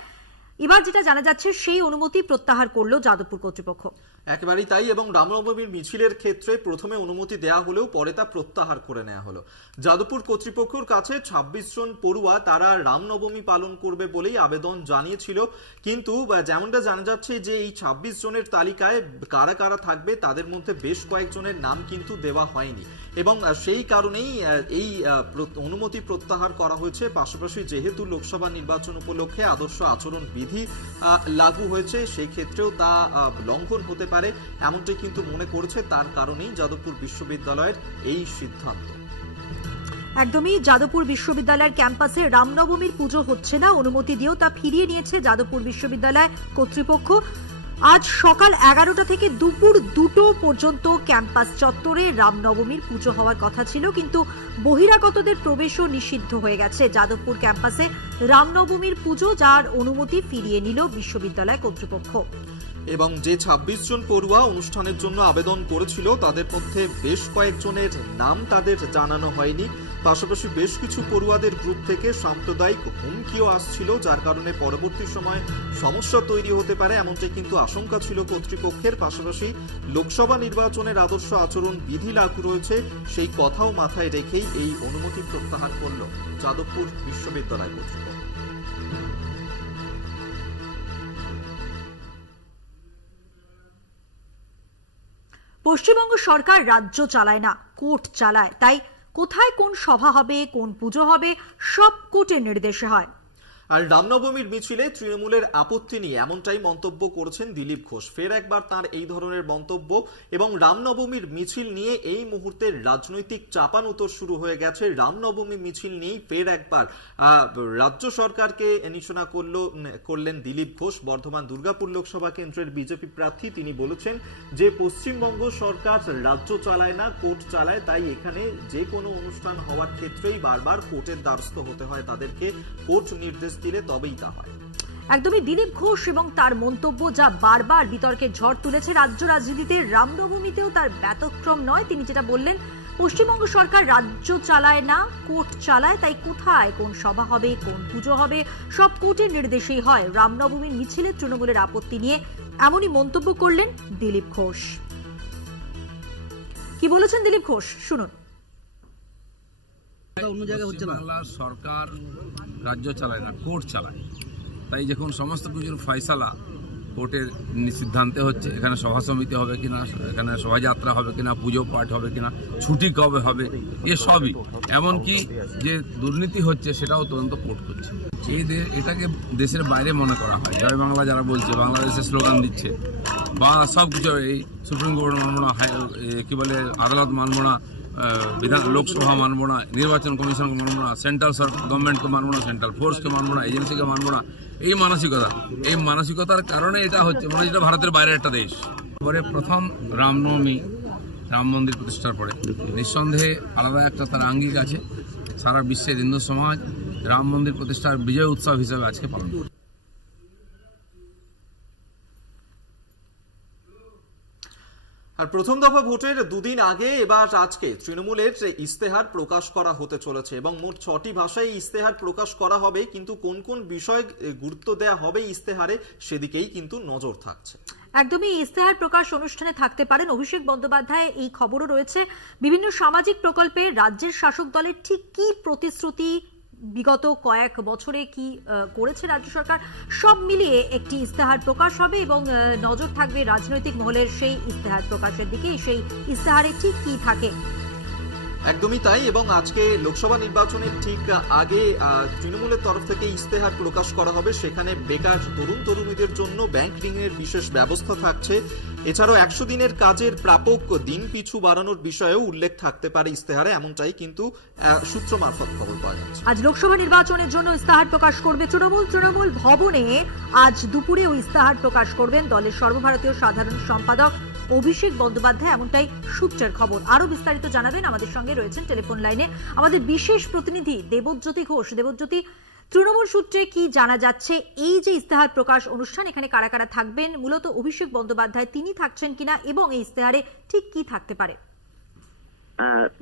এবার যেটা জানা যাচ্ছে সেই অনুমতি প্রত্যাহার করলো যাদবপুর কর্তৃপক্ষ। একেবারেই তাই, এবং রামনবমীর মিছিলের ক্ষেত্রে প্রথমে অনুমতি দেওয়া হলেও পরে তা প্রত্যাহার করে নেওয়া হলো। যাদবপুর কর্তৃপক্ষের কাছে 26 জন পড়ুয়া তারা রামনবমী পালন করবে বলেই আবেদন জানিয়েছিল, কিন্তু যেমনটা জানা যাচ্ছে যে এই 26 জনের তালিকায় কারা কারা থাকবে তাদের মধ্যে বেশ কয়েকজনের নাম কিন্তু দেওয়া হয়নি, এবং সেই কারণেই এই অনুমতি প্রত্যাহার করা হয়েছে। পাশাপাশি যেহেতু লোকসভা নির্বাচন উপলক্ষে আদর্শ আচরণ বিধি লাগু হয়েছে, সেই ক্ষেত্রেও তা লঙ্ঘন হতে পারে এমনটাই কিন্তু মনে করছে, তার কারণেই যাদবপুর বিশ্ববিদ্যালয়ের এই সিদ্ধান্ত। একদমই, যাদবপুর বিশ্ববিদ্যালয়ের ক্যাম্পাসে রামনবমীর পুজো হচ্ছে না, অনুমতি দিয়েও তা ফিরিয়ে নিয়েছে যাদবপুর বিশ্ববিদ্যালয় কর্তৃপক্ষ। আজ সকাল 11টা থেকে দুপুর 2টো পর্যন্ত ক্যাম্পাস চত্বরে রামনবমীর পুজো হওয়ার কথা ছিল, কিন্তু বহিরাগতদের প্রবেশও নিষিদ্ধ হয়ে গেছে যাদবপুর ক্যাম্পাসে রামনবমীর পুজো, যার অনুমতি ফিরিয়ে নিল বিশ্ববিদ্যালয় কর্তৃপক্ষ। এবং যে 26 জন পড়ুয়া অনুষ্ঠানের জন্য আবেদন করেছিল তাদের মধ্যে বেশ কয়েকজনের নাম তাদের জানানো হয়নি। পাশাপাশি বেশ কিছু পড়ুয়াদের গ্রুপ থেকে সাম্প্রদায়িক হুমকিও আসছিল, যার কারণে পরবর্তী সময়ে সমস্যা তৈরি হতে পারে এমনটাই কিন্তু আশঙ্কা ছিল কর্তৃপক্ষের। পাশাপাশি লোকসভা নির্বাচনের আদর্শ আচরণ বিধি লাগু রয়েছে, সেই কথাও মাথায় রেখেই এই অনুমতি প্রত্যাহার করল যাদবপুর বিশ্ববিদ্যালয় কর্তৃপক্ষ। পশ্চিমবঙ্গ সরকার রাজ্য চালায় না, কোর্ট চালায়, তাই কোথায় কোন সভা হবে, কোন পুজো হবে, সব কোর্টের নির্দেশে হয়। আর রামনবমীর মিছিলে তৃণমূলের আপত্তি নিয়ে এমনটাই মন্তব্য করেছেন দিলীপ ঘোষ। ফের একবার তার এই ধরনের মন্তব্য, এবং রামনবমীর মিছিল নিয়ে এই মুহূর্তে রাজনৈতিক চাপানুতর শুরু হয়ে গেছে। রামনবমী মিছিল নিয়েই ফের একবার রাজ্য সরকারকে নিশানা করলেন দিলীপ ঘোষ। বর্ধমান দুর্গাপুর লোকসভা কেন্দ্রের বিজেপি প্রার্থী তিনি বলেছেন যে পশ্চিমবঙ্গ সরকার রাজ্য চালায় না, কোর্ট চালায়, তাই এখানে যে কোনো অনুষ্ঠান হওয়ার ক্ষেত্রেই বারবার কোর্টের দ্বারস্থ হতে হয় তাদেরকে, কোর্ট নির্দেশ দিলে তবেই তা হয়। একদমই দিলীপ ঘোষ এবং তার মন্তব্য যা বারবার বিতর্কের ঝড় তুলেছে রাজ্য রাজনীতিতে, রামনবমীতেও তার ব্যতিক্রম নয়। তিনি যেটা বললেন, পশ্চিমবঙ্গ সরকার রাজ্য চালায় না, কোর্ট চালায়, তাই কোথায় কোন সভা হবে, কোন পুজো হবে, সব কোর্টের নির্দেশেই হয়। রামনবমীর মিছিলে তৃণমূলের আপত্তি নিয়ে এমনই মন্তব্য করলেন দিলীপ ঘোষ। কি বলেছেন দিলীপ ঘোষ, শুনুন। বাংলার সরকার রাজ্য চালায় না, কোর্ট চালায়, তাই যখন সমস্ত কিছুর ফয়সালা কোর্টের সিদ্ধান্তে হচ্ছে, এখানে সভা সমিতি হবে কিনা, এখানে শোভাযাত্রা হবে কিনা, পুজো পাঠ হবে কিনা, ছুটি কবে হবে, এসবই, এমনকি যে দুর্নীতি হচ্ছে সেটাও তদন্ত কোর্ট করছে। এটাকে দেশের বাইরে মনে করা হয়। জয় বাংলা যারা বলছে, বাংলাদেশের স্লোগান দিচ্ছে, বা সব কিছু এই সুপ্রিম কোর্ট মানব না, কি বলে আদালত মানব না, লোকসভা মানব না, নির্বাচন কমিশনকে মানব না, সেন্ট্রাল গভর্নমেন্টকে মানব না, সেন্ট্রাল ফোর্সকে মানব না, এজেন্সিকে মানব না, এই মানসিকতার কারণে এটা হচ্ছে, মনে হয় এটা ভারতের বাইরের একটা দেশ। পরে প্রথম রামনবমী, রাম মন্দির প্রতিষ্ঠার পরে নিঃসন্দেহে আলাদা একটা তার আঙ্গিক আছে। সারা বিশ্বের হিন্দু সমাজ রাম মন্দির প্রতিষ্ঠার বিজয় উৎসব হিসেবে আজকে পালন করে। আর প্রথম দফা ভোটের দুদিন আগে এবার আজকে তৃণমূলের ইস্তেহার প্রকাশ করা হতে চলেছে, এবং মোট 6টি ভাষায় ইস্তেহার প্রকাশ করা হবে। কিন্তু কোন কোন বিষয়ে গুরুত্ব দেওয়া হবে ইস্তেহারে, সেদিকেই কিন্তু নজর থাকছে। একদমই ইস্তেহার প্রকাশ অনুষ্ঠানে থাকতে পারেন অভিষেক বন্দ্যোপাধ্যায়, এই খবরও রয়েছে। বিভিন্ন সামাজিক প্রকল্পে রাজ্যের শাসক দলের ঠিক কি প্রতিশ্রুতি, বিগত কয়েক বছরে কি করেছে রাজ্য সরকার, সব মিলিয়ে একটি ইস্তেহার প্রকাশ হবে, এবং নজর থাকবে রাজনৈতিক মহলের সেই ইস্তেহার প্রকাশের দিকে। সেই ইস্তেহারে ঠিক কি থাকে। একদমই তাই, এবং আজকে লোকসভা নির্বাচনের ঠিক আগে তৃণমূলের তরফ থেকে ইস্তেহার প্রকাশ করা হবে। সেখানে বেকার তরুণীদের জন্য ব্যাংক ঋণের বিশেষ ব্যবস্থা থাকছে। এছাড়াও 100 দিনের কাজের প্রাপক দিন পিছু বাড়ানোর বিষয়েও উল্লেখ থাকতে পারে ইস্তেহারে, এমনটাই কিন্তু সূত্র মারফত খবর পাওয়া যাচ্ছে। আজ লোকসভা নির্বাচনের জন্য ইস্তেহার প্রকাশ করবে তৃণমূল ভবনে আজ দুপুরে ওই ইস্তেহার প্রকাশ করবেন দলের সর্বভারতীয় সাধারণ সম্পাদক অভিষেক বন্দ্যোপাধ্যায়, এমনটাই সূত্রের খবর। আরো বিস্তারিত জানাবেন, আমাদের সঙ্গে রয়েছেন টেলিফোন লাইনে আমাদের বিশেষ প্রতিনিধি দেবজ্যোতি ঘোষ। দেবজ্যোতি, তৃণমূল সূত্রে কি জানা যাচ্ছে, এই যে ইস্তেহার প্রকাশ অনুষ্ঠান, এখানে কারা কারা থাকবেন, মূলত অভিষেক বন্দ্যোপাধ্যায় তিনি থাকছেন কিনা, এবং এই ইস্তেহারে ঠিক কি থাকতে পারে?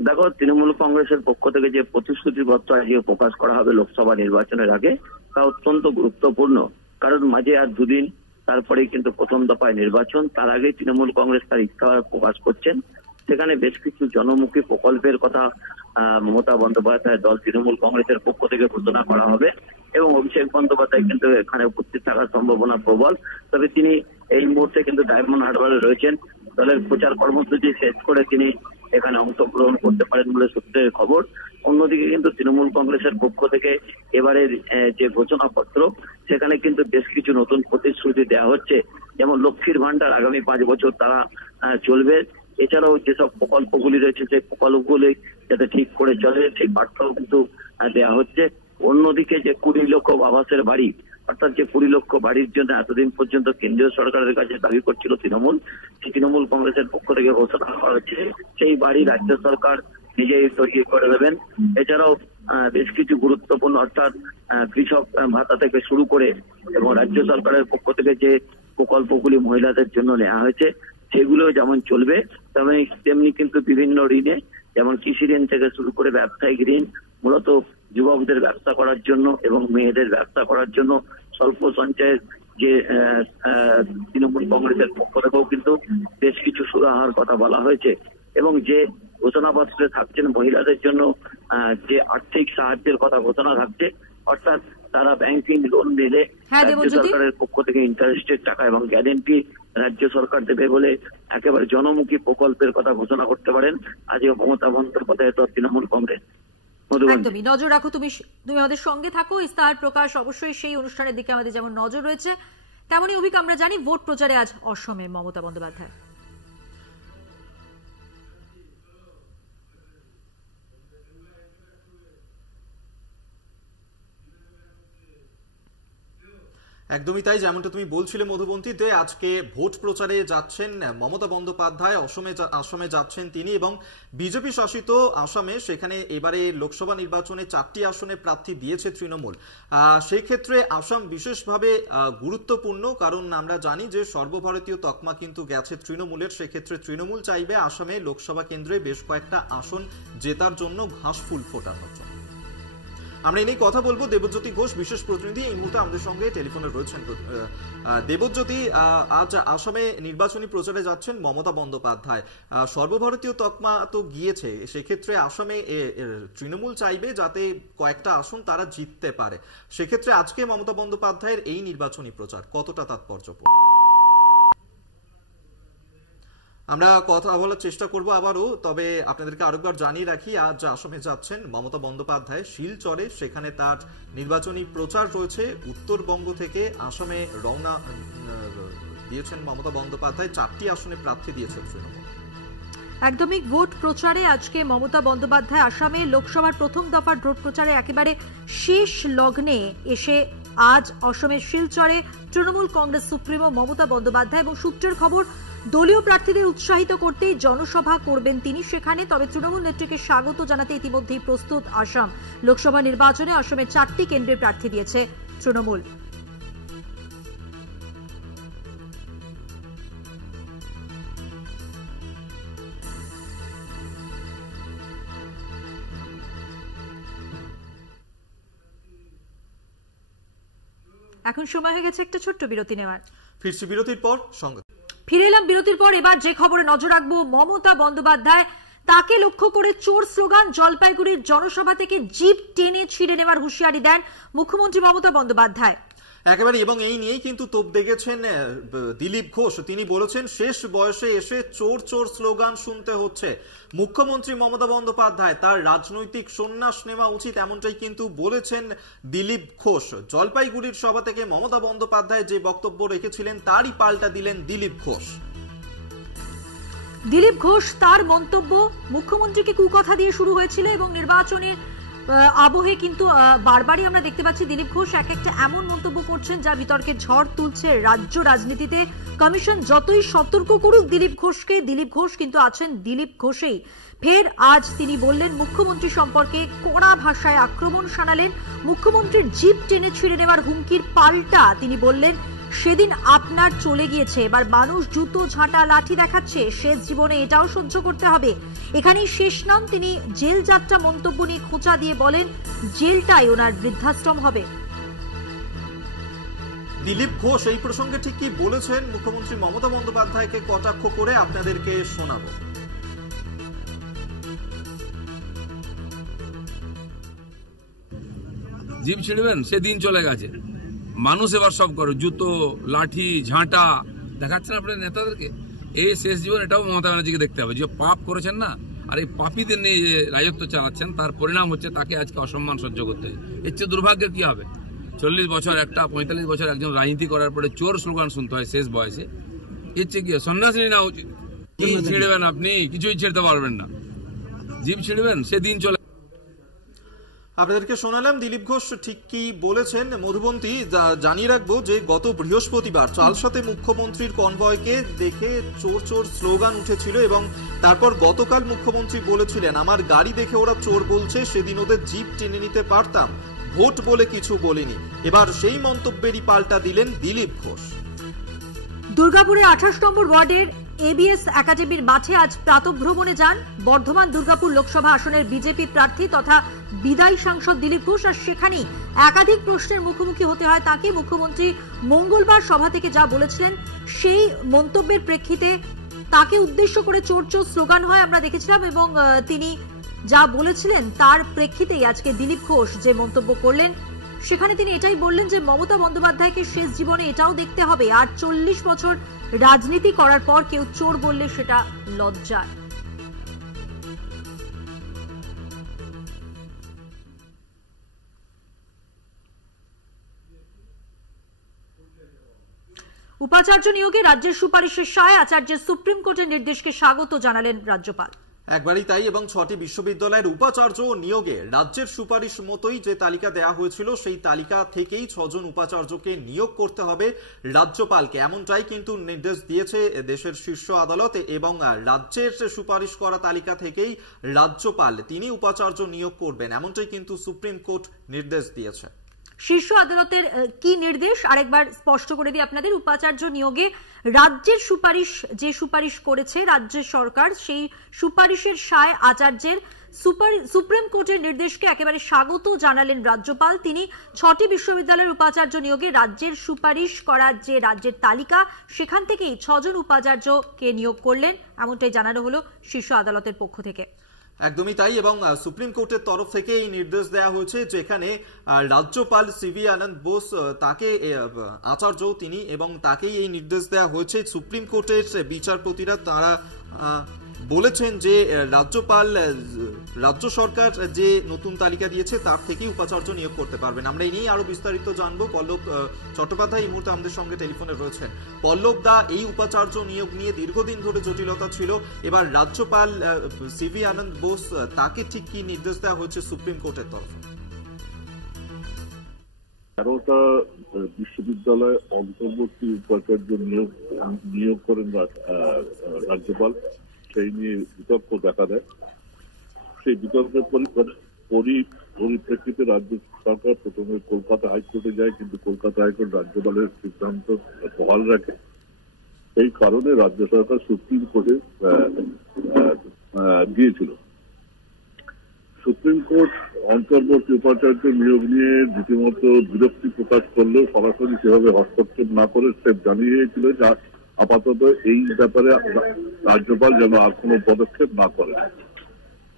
দেখো, তৃণমূল কংগ্রেসের পক্ষ থেকে যে প্রতিশ্রুতিপত্র আজকে প্রকাশ করা হবে লোকসভা নির্বাচনের আগে, তা অত্যন্ত গুরুত্বপূর্ণ। কারণ মাঝে আর দুদিন, তারপরেই কিন্তু প্রথম দফায় নির্বাচন। তার আগে তৃণমূল কংগ্রেস তার ইস্তেহার প্রকাশ করছেন। সেখানে বেশ কিছু জনমুখী প্রকল্পের কথা মমতা বন্দ্যোপাধ্যায়ের দল তৃণমূল কংগ্রেসের পক্ষ থেকে ঘোষণা করা হবে, এবং অভিষেক বন্দ্যোপাধ্যায় কিন্তু এখানে উপস্থিত থাকার সম্ভাবনা প্রবল। তবে তিনি এই মুহূর্তে কিন্তু ডায়মন্ড হারবারে রয়েছেন। দলের প্রচার কর্মসূচি শেষ করে তিনি এখানে অংশগ্রহণ করতে পারেন বলে সূত্রের খবর। অন্যদিকে কিন্তু তৃণমূল কংগ্রেসের পক্ষ থেকে এবারের যে ঘোষণাপত্র, সেখানে কিন্তু বেশ কিছু নতুন প্রতিশ্রুতি দেওয়া হচ্ছে। যেমন লক্ষ্মীর ভান্ডার আগামী 5 বছর তারা চলবে। এছাড়াও যেসব প্রকল্পগুলি রয়েছে সেই প্রকল্পগুলি যাতে ঠিক করে চলে সেই বার্তাও কিন্তু দেওয়া হচ্ছে। অন্যদিকে যে 20 লক্ষ আবাসের বাড়ি, অর্থাৎ যে 20 লক্ষ বাড়ির জন্য এতদিন পর্যন্ত কেন্দ্রীয় সরকারের কাছে দাবি করছিল তৃণমূল কংগ্রেসের পক্ষ থেকে ঘোষণা করা হচ্ছে সেই বাড়ি রাজ্য সরকার নিজেই তৈরি করে দেবেন। এছাড়াও বেশ কিছু গুরুত্বপূর্ণ, অর্থাৎ কৃষক ভাতা থেকে শুরু করে এবং রাজ্য সরকারের পক্ষ থেকে যে প্রকল্পগুলি মহিলাদের জন্য নেওয়া হয়েছে সেগুলো যেমন চলবে, তেমনি কিন্তু বিভিন্ন ঋণে, যেমন কৃষি ঋণ থেকে শুরু করে ব্যবসায়িক ঋণ, মূলত যুবকদের ব্যবসা করার জন্য এবং মেয়েদের ব্যবসা করার জন্য স্বল্প সঞ্চয়ের যে তৃণমূল কংগ্রেসের পক্ষ থেকেও কিন্তু বেশ কিছু সুরাহার কথা বলা হয়েছে। এবং যে ঘোষণাপত্রে থাকছেন মহিলাদের জন্য যে আর্থিক সাহায্যের কথা ঘোষণা থাকছে, অর্থাৎ তারা ব্যাংকিং লোন নিলে রাজ্য সরকারের পক্ষ থেকে ইন্টারেস্টের টাকা এবং গ্যারেন্টি রাজ্য সরকার দেবে বলে একেবারে জনমুখী প্রকল্পের কথা ঘোষণা করতে পারেন আজকে মমতা বন্দ্যোপাধ্যায় তৃণমূল কংগ্রেস। একদমই নজর রাখো, তুমি আমাদের সঙ্গে থাকো। ইস্তাহার প্রকাশ অবশ্যই সেই অনুষ্ঠানের দিকে আমাদের যেমন নজর রয়েছে, তেমনই অভিক আমরা জানি ভোট প্রচারে আজ অসমের মমতা বন্দ্যোপাধ্যায়। একদমই তাই, যেমনটা তুমি বলছিলে মধুবন্তীতে, আজকে ভোট প্রচারে যাচ্ছেন মমতা বন্দ্যোপাধ্যায়, আসামে যাচ্ছেন তিনি, এবং বিজেপি শাসিত আসামে সেখানে এবারে লোকসভা নির্বাচনে 4টি আসনে প্রার্থী দিয়েছে তৃণমূল। সেই ক্ষেত্রে আসাম বিশেষভাবে গুরুত্বপূর্ণ, কারণ আমরা জানি যে সর্বভারতীয় তকমা কিন্তু গেছে তৃণমূলের। সেক্ষেত্রে তৃণমূল চাইবে আসামে লোকসভা কেন্দ্রে বেশ কয়েকটা আসন জেতার জন্য ঘাস ফুল ফোটানোর জন্য। আমরা এই নিয়ে কথা বলবো। দেবজ্যোতি ঘোষ বিশেষ প্রতিনিধি এই মুহূর্তে আমাদের সঙ্গে টেলিফোনে রয়েছেন। দেবজ্যোতি, আজ আসামে নির্বাচনী প্রচারে যাচ্ছেন মমতা বন্দ্যোপাধ্যায়। সর্বভারতীয় তকমা তো গিয়েছে, সেক্ষেত্রে আসামে তৃণমূল চাইবে যাতে কয়েকটা আসন তারা জিততে পারে। সেক্ষেত্রে আজকে মমতা বন্দ্যোপাধ্যায়ের এই নির্বাচনী প্রচার কতটা তাৎপর্যপূর্ণ? আমরা কথা বলার চেষ্টা করব আবারও, তবে আপনাদেরকে আরেকবার জানিয়ে রাখি আজ আসামে যাচ্ছেন মমতা বন্দ্যোপাধ্যায় শিলচরে, সেখানে তার নির্বাচনী প্রচার রয়েছে। উত্তরবঙ্গ থেকে আসামে রওনা দিয়েছেন মমতা বন্দ্যোপাধ্যায়, 4টি আসনে প্রার্থী দিয়েছেন তৃণমূল। একদমই ভোট প্রচারে আজকে মমতা বন্দ্যোপাধ্যায় আসামে লোকসভার প্রথম দফার ভোট প্রচারে একেবারে শেষ লগ্নে এসে আজ অসমের শিলচরে তৃণমূল কংগ্রেস সুপ্রিমো মমতা বন্দ্যোপাধ্যায়, এবং সূত্রের খবর দলীয় প্রার্থীদের উৎসাহিত করতেই জনসভা করবেন তিনি সেখানে। তবে তৃণমূল নেত্রীকে স্বাগত জানাতে ইতিমধ্যেই প্রস্তুত আসাম। লোকসভা নির্বাচনে আসামে 4টি কেন্দ্রে প্রার্থী দিয়েছে তৃণমূল। এখন সময় হয়ে গেছে একটা ছোট্ট বিরতি নেওয়ার। ফিরছি বিরতির পর সঙ্গে ফিরে এলাম বিরতির পর। এবার যে খবরে নজর রাখবো, মমতা বন্দ্যোপাধ্যায়, তাকে লক্ষ্য করে চোর স্লোগান, জলপাইগুড়ির জনসভা থেকে জিপ টেনে ছিঁড়ে নেওয়ার হুঁশিয়ারি দেন মুখ্যমন্ত্রী মমতা বন্দ্যোপাধ্যায়। একেবারে, এবং এই নিয়েই কিন্তু তোপ দেখেছেন দিলীপ ঘোষ। তিনি বলেছেন শেষ বয়সে এসে চোর চোর স্লোগান শুনতে হচ্ছে। মুখ্যমন্ত্রী মমতা বন্দ্যোপাধ্যায় তার রাজনৈতিক সন্ন্যাস নেওয়া উচিত, এমনটাই কিন্তু বলেছেন দিলীপ ঘোষ। জলপাইগুড়ির সভা থেকে মমতা বন্দ্যোপাধ্যায় যে বক্তব্য রেখেছিলেন তারই পাল্টা দিলেন দিলীপ ঘোষ। দিলীপ ঘোষ তার মন্তব্য মুখ্যমন্ত্রীকে কুকথা দিয়ে শুরু হয়েছিল, এবং নির্বাচনের আবহে কিন্তু বারবারই আমরা দেখতে পাচ্ছি দিলীপ ঘোষ একটা এমন মন্তব্য করছেন যা বিতর্কের ঝড় তুলছে রাজ্য রাজনীতিতে। কমিশন যতই সতর্ক করুক দিলীপ ঘোষকে, দিলীপ ঘোষ কিন্তু আছেন দিলীপ ঘোষেই। ফের আজ তিনি বললেন মুখ্যমন্ত্রী সম্পর্কে কড়া ভাষায় আক্রমণ শানালেন। মুখ্যমন্ত্রীর জিপ টেনে ছিঁড়ে নেওয়ার হুমকির পাল্টা তিনি বললেন সেদিন আপনার চলে গিয়েছে, এবার মানুষ জুতো ঝাঁটা লাঠি দেখাচ্ছে, শেষ জীবনে এটাও সহ্য করতে হবে। এখানেই শেষ নন, তিনি জেল যাত্রা মন্তব্য নিয়ে খোঁচা দিয়ে বলেন জেলটাই ওনার বৃদ্ধাশ্রম হবে। দিলীপ ঘোষ এই প্রসঙ্গে ঠিক কি বলেছেন মুখ্যমন্ত্রী মমতা বন্দ্যোপাধ্যায়কে কটাক্ষ করে আপনাদেরকে শোনাবো। জিপ ছিঁড়বেন সেদিন চলে গেছে, মানুষ এবার সব করে জুতো লাঠি ঝাঁটা দেখাচ্ছেন আপনার নেতাদেরকে। এই শেষ জীবন এটাও মমতা ব্যানার্জিকে দেখতে হবে, যে পাপ করেছেন না, আর এই পাপীদের নিয়ে যে রাজত্ব চালাচ্ছেন তার পরিণাম হচ্ছে তাকে আজকে অসম্মান সহ্য করতে হবে। এর চেয়ে দুর্ভাগ্যের কি হবে? 40 বছর একটা 45 বছর একজন রাজনীতি করার পরে চোর স্লোগান শুনতে হয় শেষ বয়সে। এর চেয়ে কি সন্ন্যাসী না উচিত? ছিঁড়বেন আপনি, কিছুই ছিঁড়তে পারবেন না। জিপ ছিঁড়বেন সেদিন চলে। আপনাদেরকে শোনালাম দিলীপ ঘোষ ঠিক কি বলেছেন। মধুবন্তী, জানিয়ে রাখবো যে গত বৃহস্পতিবার চালসাতে মুখ্যমন্ত্রীর কনভয়কে দেখে চোর চোর স্লোগান উঠেছিল, এবং তারপর গতকাল মুখ্যমন্ত্রী বলেছিলেন আমার গাড়ি দেখে ওরা চোর বলছে, সেদিন ওদের জিপ টেনে নিতে পারতাম, ভোট বলে কিছু বলিনি। এবার সেই মন্তব্যেরই পাল্টা দিলেন দিলীপ ঘোষ। দুর্গাপুরে 28 নম্বর ওয়ার্ডের এবিএস একাডেমির মাঠে আজ প্রাতঃভ্রমণে যান বর্ধমান দুর্গাপুর লোকসভা আসনের বিজেপি প্রার্থী তথা বিদায়ী সাংসদ দিলীপ ঘোষ। আর সেখানেই একাধিক প্রশ্নের মুখোমুখি হতে হয় তাকে। মুখ্যমন্ত্রী মঙ্গলবার সভা থেকে যা বলেছিলেন সেই মন্তব্যের প্রেক্ষিতে তাকে উদ্দেশ্য করে চোর চোর স্লোগান হয় আমরা দেখেছিলাম, এবং তিনি যা বলেছিলেন তার প্রেক্ষিতেই আজকে দিলীপ ঘোষ যে মন্তব্য করলেন সেখানে তিনি এটাই বললেন যে মমতা বন্দ্যোপাধ্যায়কে শেষ জীবনে এটাও দেখতে হবে, আর 40 বছর রাজনীতি করার পর কেউ চোর বললে সেটা লজ্জার। উপাচার্য নিয়োগে রাজ্যের সুপারিশের সায় আচার্যের সুপ্রিম কোর্টের নির্দেশকে স্বাগত জানালেন রাজ্যপাল। একবারই তাই, এবং 6টি বিশ্ববিদ্যালয়ের উপাচার্য নিয়োগে রাজ্যের সুপারিশ মতোই যে তালিকা দেয়া হয়েছিল সেই তালিকা থেকেই 6 জন উপাচার্যকে নিয়োগ করতে হবে রাজ্যপালকে, এমনটাই কিন্তু নির্দেশ দিয়েছে দেশের শীর্ষ আদালত। এবং রাজ্যের সুপারিশ করা তালিকা থেকেই রাজ্যপাল তিনি উপাচার্য নিয়োগ করবেন, এমনটাই কিন্তু সুপ্রিম কোর্ট নির্দেশ দিয়েছে। শীর্ষ আদালতের কি নির্দেশ আরেকবার স্পষ্ট করে দিই আপনাদের। উপাচার্য নিয়োগে রাজ্যের সুপারিশ করেছে রাজ্য সরকার, সেই সুপারিশের সায় আচার্যের সুপ্রিম কোর্টের নির্দেশকে একেবারে স্বাগত জানালেন রাজ্যপাল। তিনি 6টি বিশ্ববিদ্যালয়ের উপাচার্য নিয়োগে রাজ্যের সুপারিশ করার যে রাজ্যের তালিকা সেখান থেকেই 6 জন উপাচার্যকে নিয়োগ করলেন, এমনটাই জানানো হলো শীর্ষ আদালতের পক্ষ থেকে। একদমই তাই, এবং সুপ্রিম কোর্টের তরফ থেকে এই নির্দেশ দেওয়া হয়েছে যেখানে রাজ্যপাল সিভি আনন্দ বোস তাকে আচার্য তিনি, এবং তাকেই এই নির্দেশ দেওয়া হয়েছে। সুপ্রিম কোর্টের বিচারপতিরা তারা বলেছেন যে রাজ্য সরকার যে নতুন তালিকা দিয়েছে তার থেকেই উপাচার্য নিয়োগ করতে পারবেন। আমরা এই নিয়েই আরো বিস্তারিত জানবো। পল্লব চট্টোপাধ্যায় এই মুহূর্তে আমাদের সঙ্গে টেলিফোনে রয়েছেন। পল্লব দা, এই উপাচার্য নিয়োগ নিয়ে দীর্ঘদিন ধরে জটিলতা ছিল, এবার রাজ্যপাল সিভি আনন্দ বোস তাকে ঠিক কি নির্দেশ দেওয়া হয়েছে সুপ্রিম কোর্টের তরফে? 13টা বিশ্ববিদ্যালয়ে অন্তর্বর্তী উপাচার্য নিয়োগ করেন রাজ্যপাল, সেই নিয়ে বিতর্ক দেখা দেয়। সেই বিতর্কের পরিপ্রেক্ষিতে রাজ্য সরকার প্রথমে কলকাতা হাইকোর্টে যায়, কিন্তু কলকাতা হাইকোর্ট রাজ্যপালের সিদ্ধান্ত বহাল রাখে। এই কারণে রাজ্য সরকার সুপ্রিম কোর্টে গিয়েছিল। সুপ্রিম কোর্ট অন্তর্বর্তী উপাচার্য নিয়োগ নিয়ে রীতিমতো বিরক্তি প্রকাশ করলেও সরাসরি সেভাবে হস্তক্ষেপ না করে স্টেপ জানিয়েছিল যে আপাতত এই ব্যাপারে রাজ্যপাল যেন আর কোনো পদক্ষেপ না করে।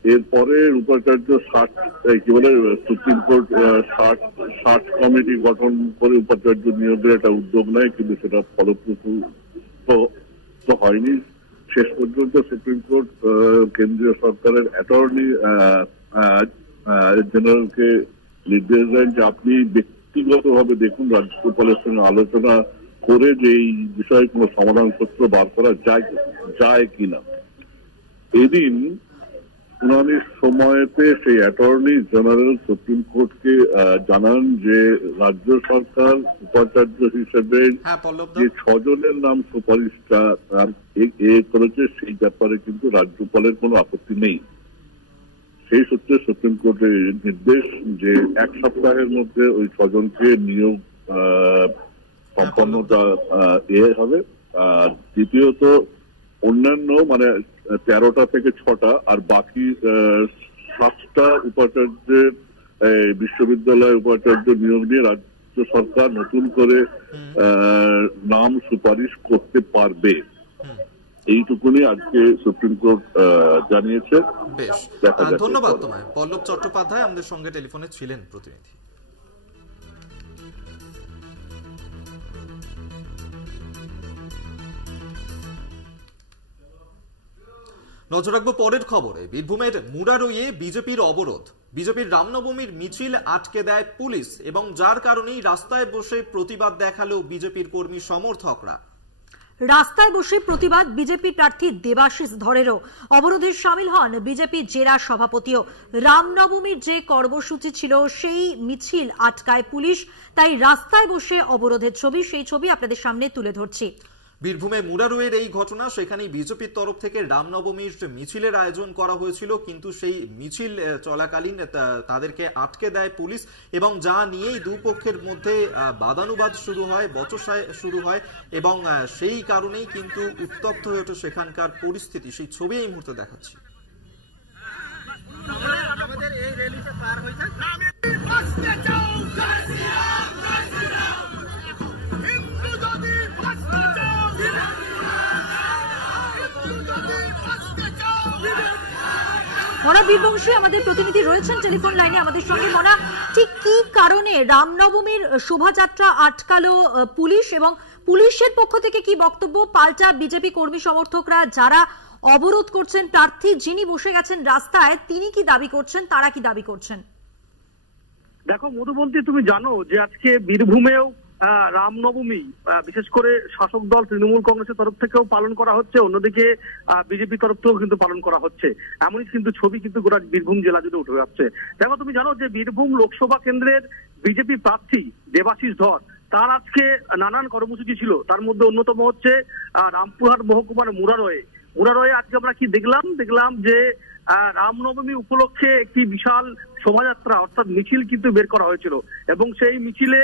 এরপরে উপাচার্য সুপ্রিম কোর্ট 60 কমিটি গঠন করে উপাচার্য নিয়োগের একটা উদ্যোগ নেয়, কিন্তু সেটা ফলপ্রসূ তো হয়নি। শেষ পর্যন্ত সুপ্রিম কোর্ট কেন্দ্রীয় সরকারের অ্যাটর্নি জেনারেলকে নির্দেশ দেন যে আপনি ব্যক্তিগতভাবে দেখুন রাজ্যপালের সঙ্গে আলোচনা করে যে এই বিষয়ে কোনো সমাধানপত্র বার করা যায় কিনা। এদিন শুনানির সময়তে সেই অ্যাটর্নি জেনারেল সুপ্রিম কোর্টকে জানান যে রাজ্য সরকার উপাচার্য হিসেবে যে 6 জনের নাম সুপারিশটা করেছে সেই ব্যাপারে কিন্তু রাজ্যপালের কোনো আপত্তি নেই। সেই সূত্রে সুপ্রিম কোর্টের নির্দেশ যে 1 সপ্তাহের মধ্যে ওই 6 জনকে নিয়োগ সম্পন্নতা হবে। আর দ্বিতীয়ত অন্যান্য 13টা থেকে 6টা আর বাকি 7টা উপাচার্যের বিশ্ববিদ্যালয় উপাচার্য নিয়োগ নিয়ে রাজ্য সরকার নতুন করে নাম সুপারিশ করতে পারবে। এইটুকুনি আজকে সুপ্রিম কোর্ট জানিয়েছে। বেশ, ধন্যবাদ তোমায়। পল্লব চট্টোপাধ্যায় আমাদের সঙ্গে টেলিফোনে ছিলেন প্রতিনিধি। নজর রাখবো পরের খবরে। বীরভূমের মুরারইয়ে বিজেপির অবরোধ। বিজেপির রামনবমীর মিছিল আটকে দেয় পুলিশ, এবং যার কারণেই রাস্তায় বসে প্রতিবাদ দেখালো বিজেপির কর্মী সমর্থকরা। রাস্তায় বসে প্রতিবাদ বিজেপি প্রার্থী দেবাশিস ধরেরও। অবরোধে সামিল হন বিজেপি জেলা সভাপতিও। রামনবমীর যে কর্মসূচি ছিল সেই মিছিল আটকায় পুলিশ, তাই রাস্তায় বসে অবরোধের সেই ছবি আপনাদের সামনে তুলে ধরছি। বীরভূমে মুরারইয়ের এই ঘটনা, সেখানে বিজেপির তরফ থেকে রামনবমীর মিছিলের আয়োজন করা হয়েছিল, কিন্তু সেই মিছিল চলাকালীন তাদেরকে আটকে দেয় পুলিশ, এবং যা নিয়েই দুপক্ষের মধ্যে বাদানুবাদ শুরু হয়, বচসায় শুরু হয়, এবং সেই কারণেই কিন্তু উত্তপ্ত হয়ে ওঠে সেখানকার পরিস্থিতি। সেই ছবি এই মুহূর্তে দেখাচ্ছি। মনা বীরবংশী আমাদের প্রতিনিধি রয়েছেন টেলিফোন লাইনে আমাদের সঙ্গে। মনা, ঠিক কি কারণে রামনবমীর শোভাযাত্রা আটকালো পুলিশ, এবং পুলিশের পক্ষ থেকে কি বক্তব্য? পাল্টা বিজেপি কর্মী সমর্থকরা যারা অবরোধ করছেন, প্রার্থী যিনি বসে গেছেন রাস্তায় তিনি কি দাবি করছেন, তারা কি দাবি করছেন? দেখো মধুবন্তী, তুমি জানো যে আজকে বীরভূমেও রামনবমী বিশেষ করে শাসক দল তৃণমূল কংগ্রেসের তরফ থেকেও পালন করা হচ্ছে, অন্যদিকে বিজেপির তরফ থেকেও কিন্তু পালন করা হচ্ছে। এমনই কিন্তু ছবি কিন্তু গোটা বীরভূম জেলা জুড়ে উঠে যাচ্ছে। দেখো, তুমি জানো যে বীরভূম লোকসভা কেন্দ্রের বিজেপি প্রার্থী দেবাশিস ধর, তার আজকে নানান কর্মসূচি ছিল। তার মধ্যে অন্যতম হচ্ছে রামপুরহাট মহকুমার মুরারয়ে আজকে আমরা কি দেখলাম যে রামনবমী উপলক্ষে একটি বিশাল শোভাযাত্রা অর্থাৎ মিছিল কিন্তু বের করা হয়েছিল, এবং সেই মিছিলে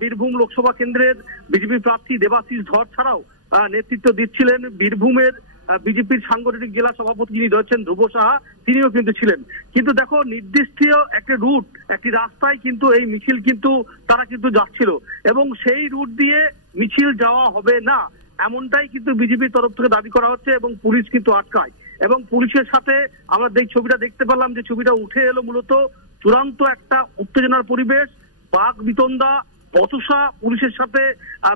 বীরভূম লোকসভা কেন্দ্রের বিজেপি প্রার্থী দেবাশিস ধর ছাড়াও নেতৃত্ব দিচ্ছিলেন বীরভূমের বিজেপির সাংগঠনিক জেলা সভাপতি যিনি রয়েছেন ধ্রুব সাহা, তিনিও কিন্তু ছিলেন। কিন্তু দেখো, নির্দিষ্ট একটা রুট, একটি রাস্তায় কিন্তু এই মিছিল কিন্তু তারা কিন্তু যাচ্ছিল, এবং সেই রুট দিয়ে মিছিল যাওয়া হবে না এমনটাই কিন্তু বিজেপির তরফ থেকে দাবি করা হচ্ছে, এবং পুলিশ কিন্তু আটকায়। এবং পুলিশের সাথে আমরা ছবিটা দেখতে পেলাম, যে ছবিটা উঠে এলো মূলত চূড়ান্ত একটা উত্তেজনার পরিবেশ, বাঘ বিতণ্ডা, বচসা পুলিশের সাথে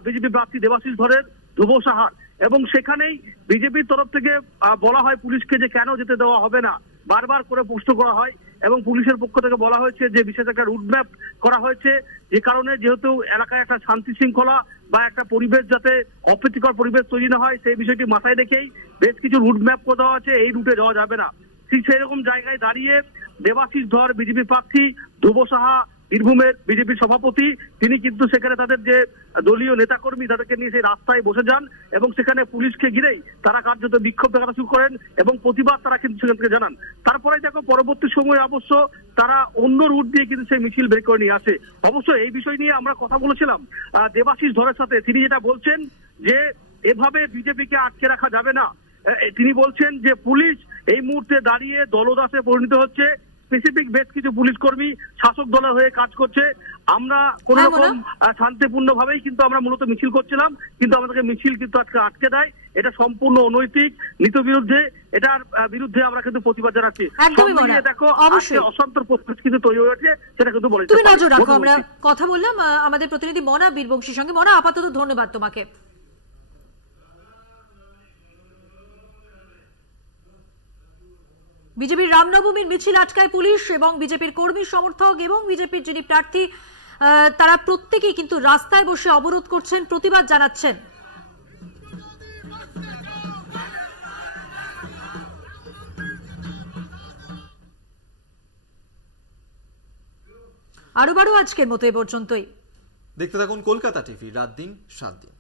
বিজেপি প্রার্থী দেবাশিস ধরের, ধ্রুব সাহার। এবং সেখানেই বিজেপির তরফ থেকে বলা হয় পুলিশকে যে কেন যেতে দেওয়া হবে না, বারবার করে প্রশ্ন করা হয়, এবং পুলিশের পক্ষ থেকে বলা হয়েছে যে বিশেষ একটা রুটম্যাপ করা হয়েছে, যে কারণে যেহেতু এলাকায় একটা শান্তি শৃঙ্খলা বা একটা পরিবেশ যাতে অপ্রীতিকর পরিবেশ তৈরি না হয় সেই বিষয়টি মাথায় রেখেই বেশ কিছু রুটম্যাপ করে দেওয়া আছে, এই রুটে যাওয়া যাবে না। ঠিক সেরকম জায়গায় দাঁড়িয়ে দেবাশিস ধর বিজেপি প্রার্থী, ধ্রুব সাহা বীরভূমের বিজেপির সভাপতি, তিনি কিন্তু সেখানে তাদের যে দলীয় নেতাকর্মী তাদেরকে নিয়ে সেই রাস্তায় বসে যান, এবং সেখানে পুলিশকে ঘিরেই তারা কার্যত বিক্ষোভ দেখানো শুরু করেন, এবং প্রতিবাদ তারা কিন্তু সেখান থেকে জানান। তারপরে দেখো, পরবর্তী সময়ে অবশ্য তারা অন্য রুট দিয়ে কিন্তু সেই মিছিল বের করে নিয়ে আসে। অবশ্য এই বিষয় নিয়ে আমরা কথা বলেছিলাম দেবাশিস ধরের সাথে, তিনি যেটা বলছেন যে এভাবে বিজেপিকে আটকে রাখা যাবে না। তিনি বলছেন যে পুলিশ এই মুহূর্তে দাঁড়িয়ে দলদাসে পরিণত হচ্ছে, স্পেসিফিক বেশ কিছু পুলিশ কর্মী শাসক দলের হয়ে কাজ করছে। আমরা কোন রকম শান্তিপূর্ণ ভাবেই কিন্তু আমরা মূলত মিছিল করছিলাম, কিন্তু আমাদেরকে মিছিল কিন্তু আজকে আটকে দেয়। এটা সম্পূর্ণ অনৈতিক, নীতি বিরুদ্ধে, এটার বিরুদ্ধে আমরা কিন্তু প্রতিবাদ জানাচ্ছি। দেখো, অশান্তর পরিবেশ কিন্তু তৈরি হয়েছে, সেটা কিন্তু বলে তুমি নজর রাখো। আমরা কথা বললাম আমাদের প্রতিনিধি মনা বীরবংশীর সঙ্গে। মনা, আপাতত ধন্যবাদ তোমাকে। বিজেপির রামনবমীর মিছিল আটকায় পুলিশ, এবং বিজেপির কর্মী সমর্থক এবং বিজেপির যিনি প্রার্থী তারা প্রত্যেকেই কিন্তু রাস্তায় বসে অবরোধ করছেন, প্রতিবাদ জানাচ্ছেন। আরো আজকের মতো এ পর্যন্তই। দেখতে থাকুন কলকাতা টিভি, রাত দিন 7 দিন।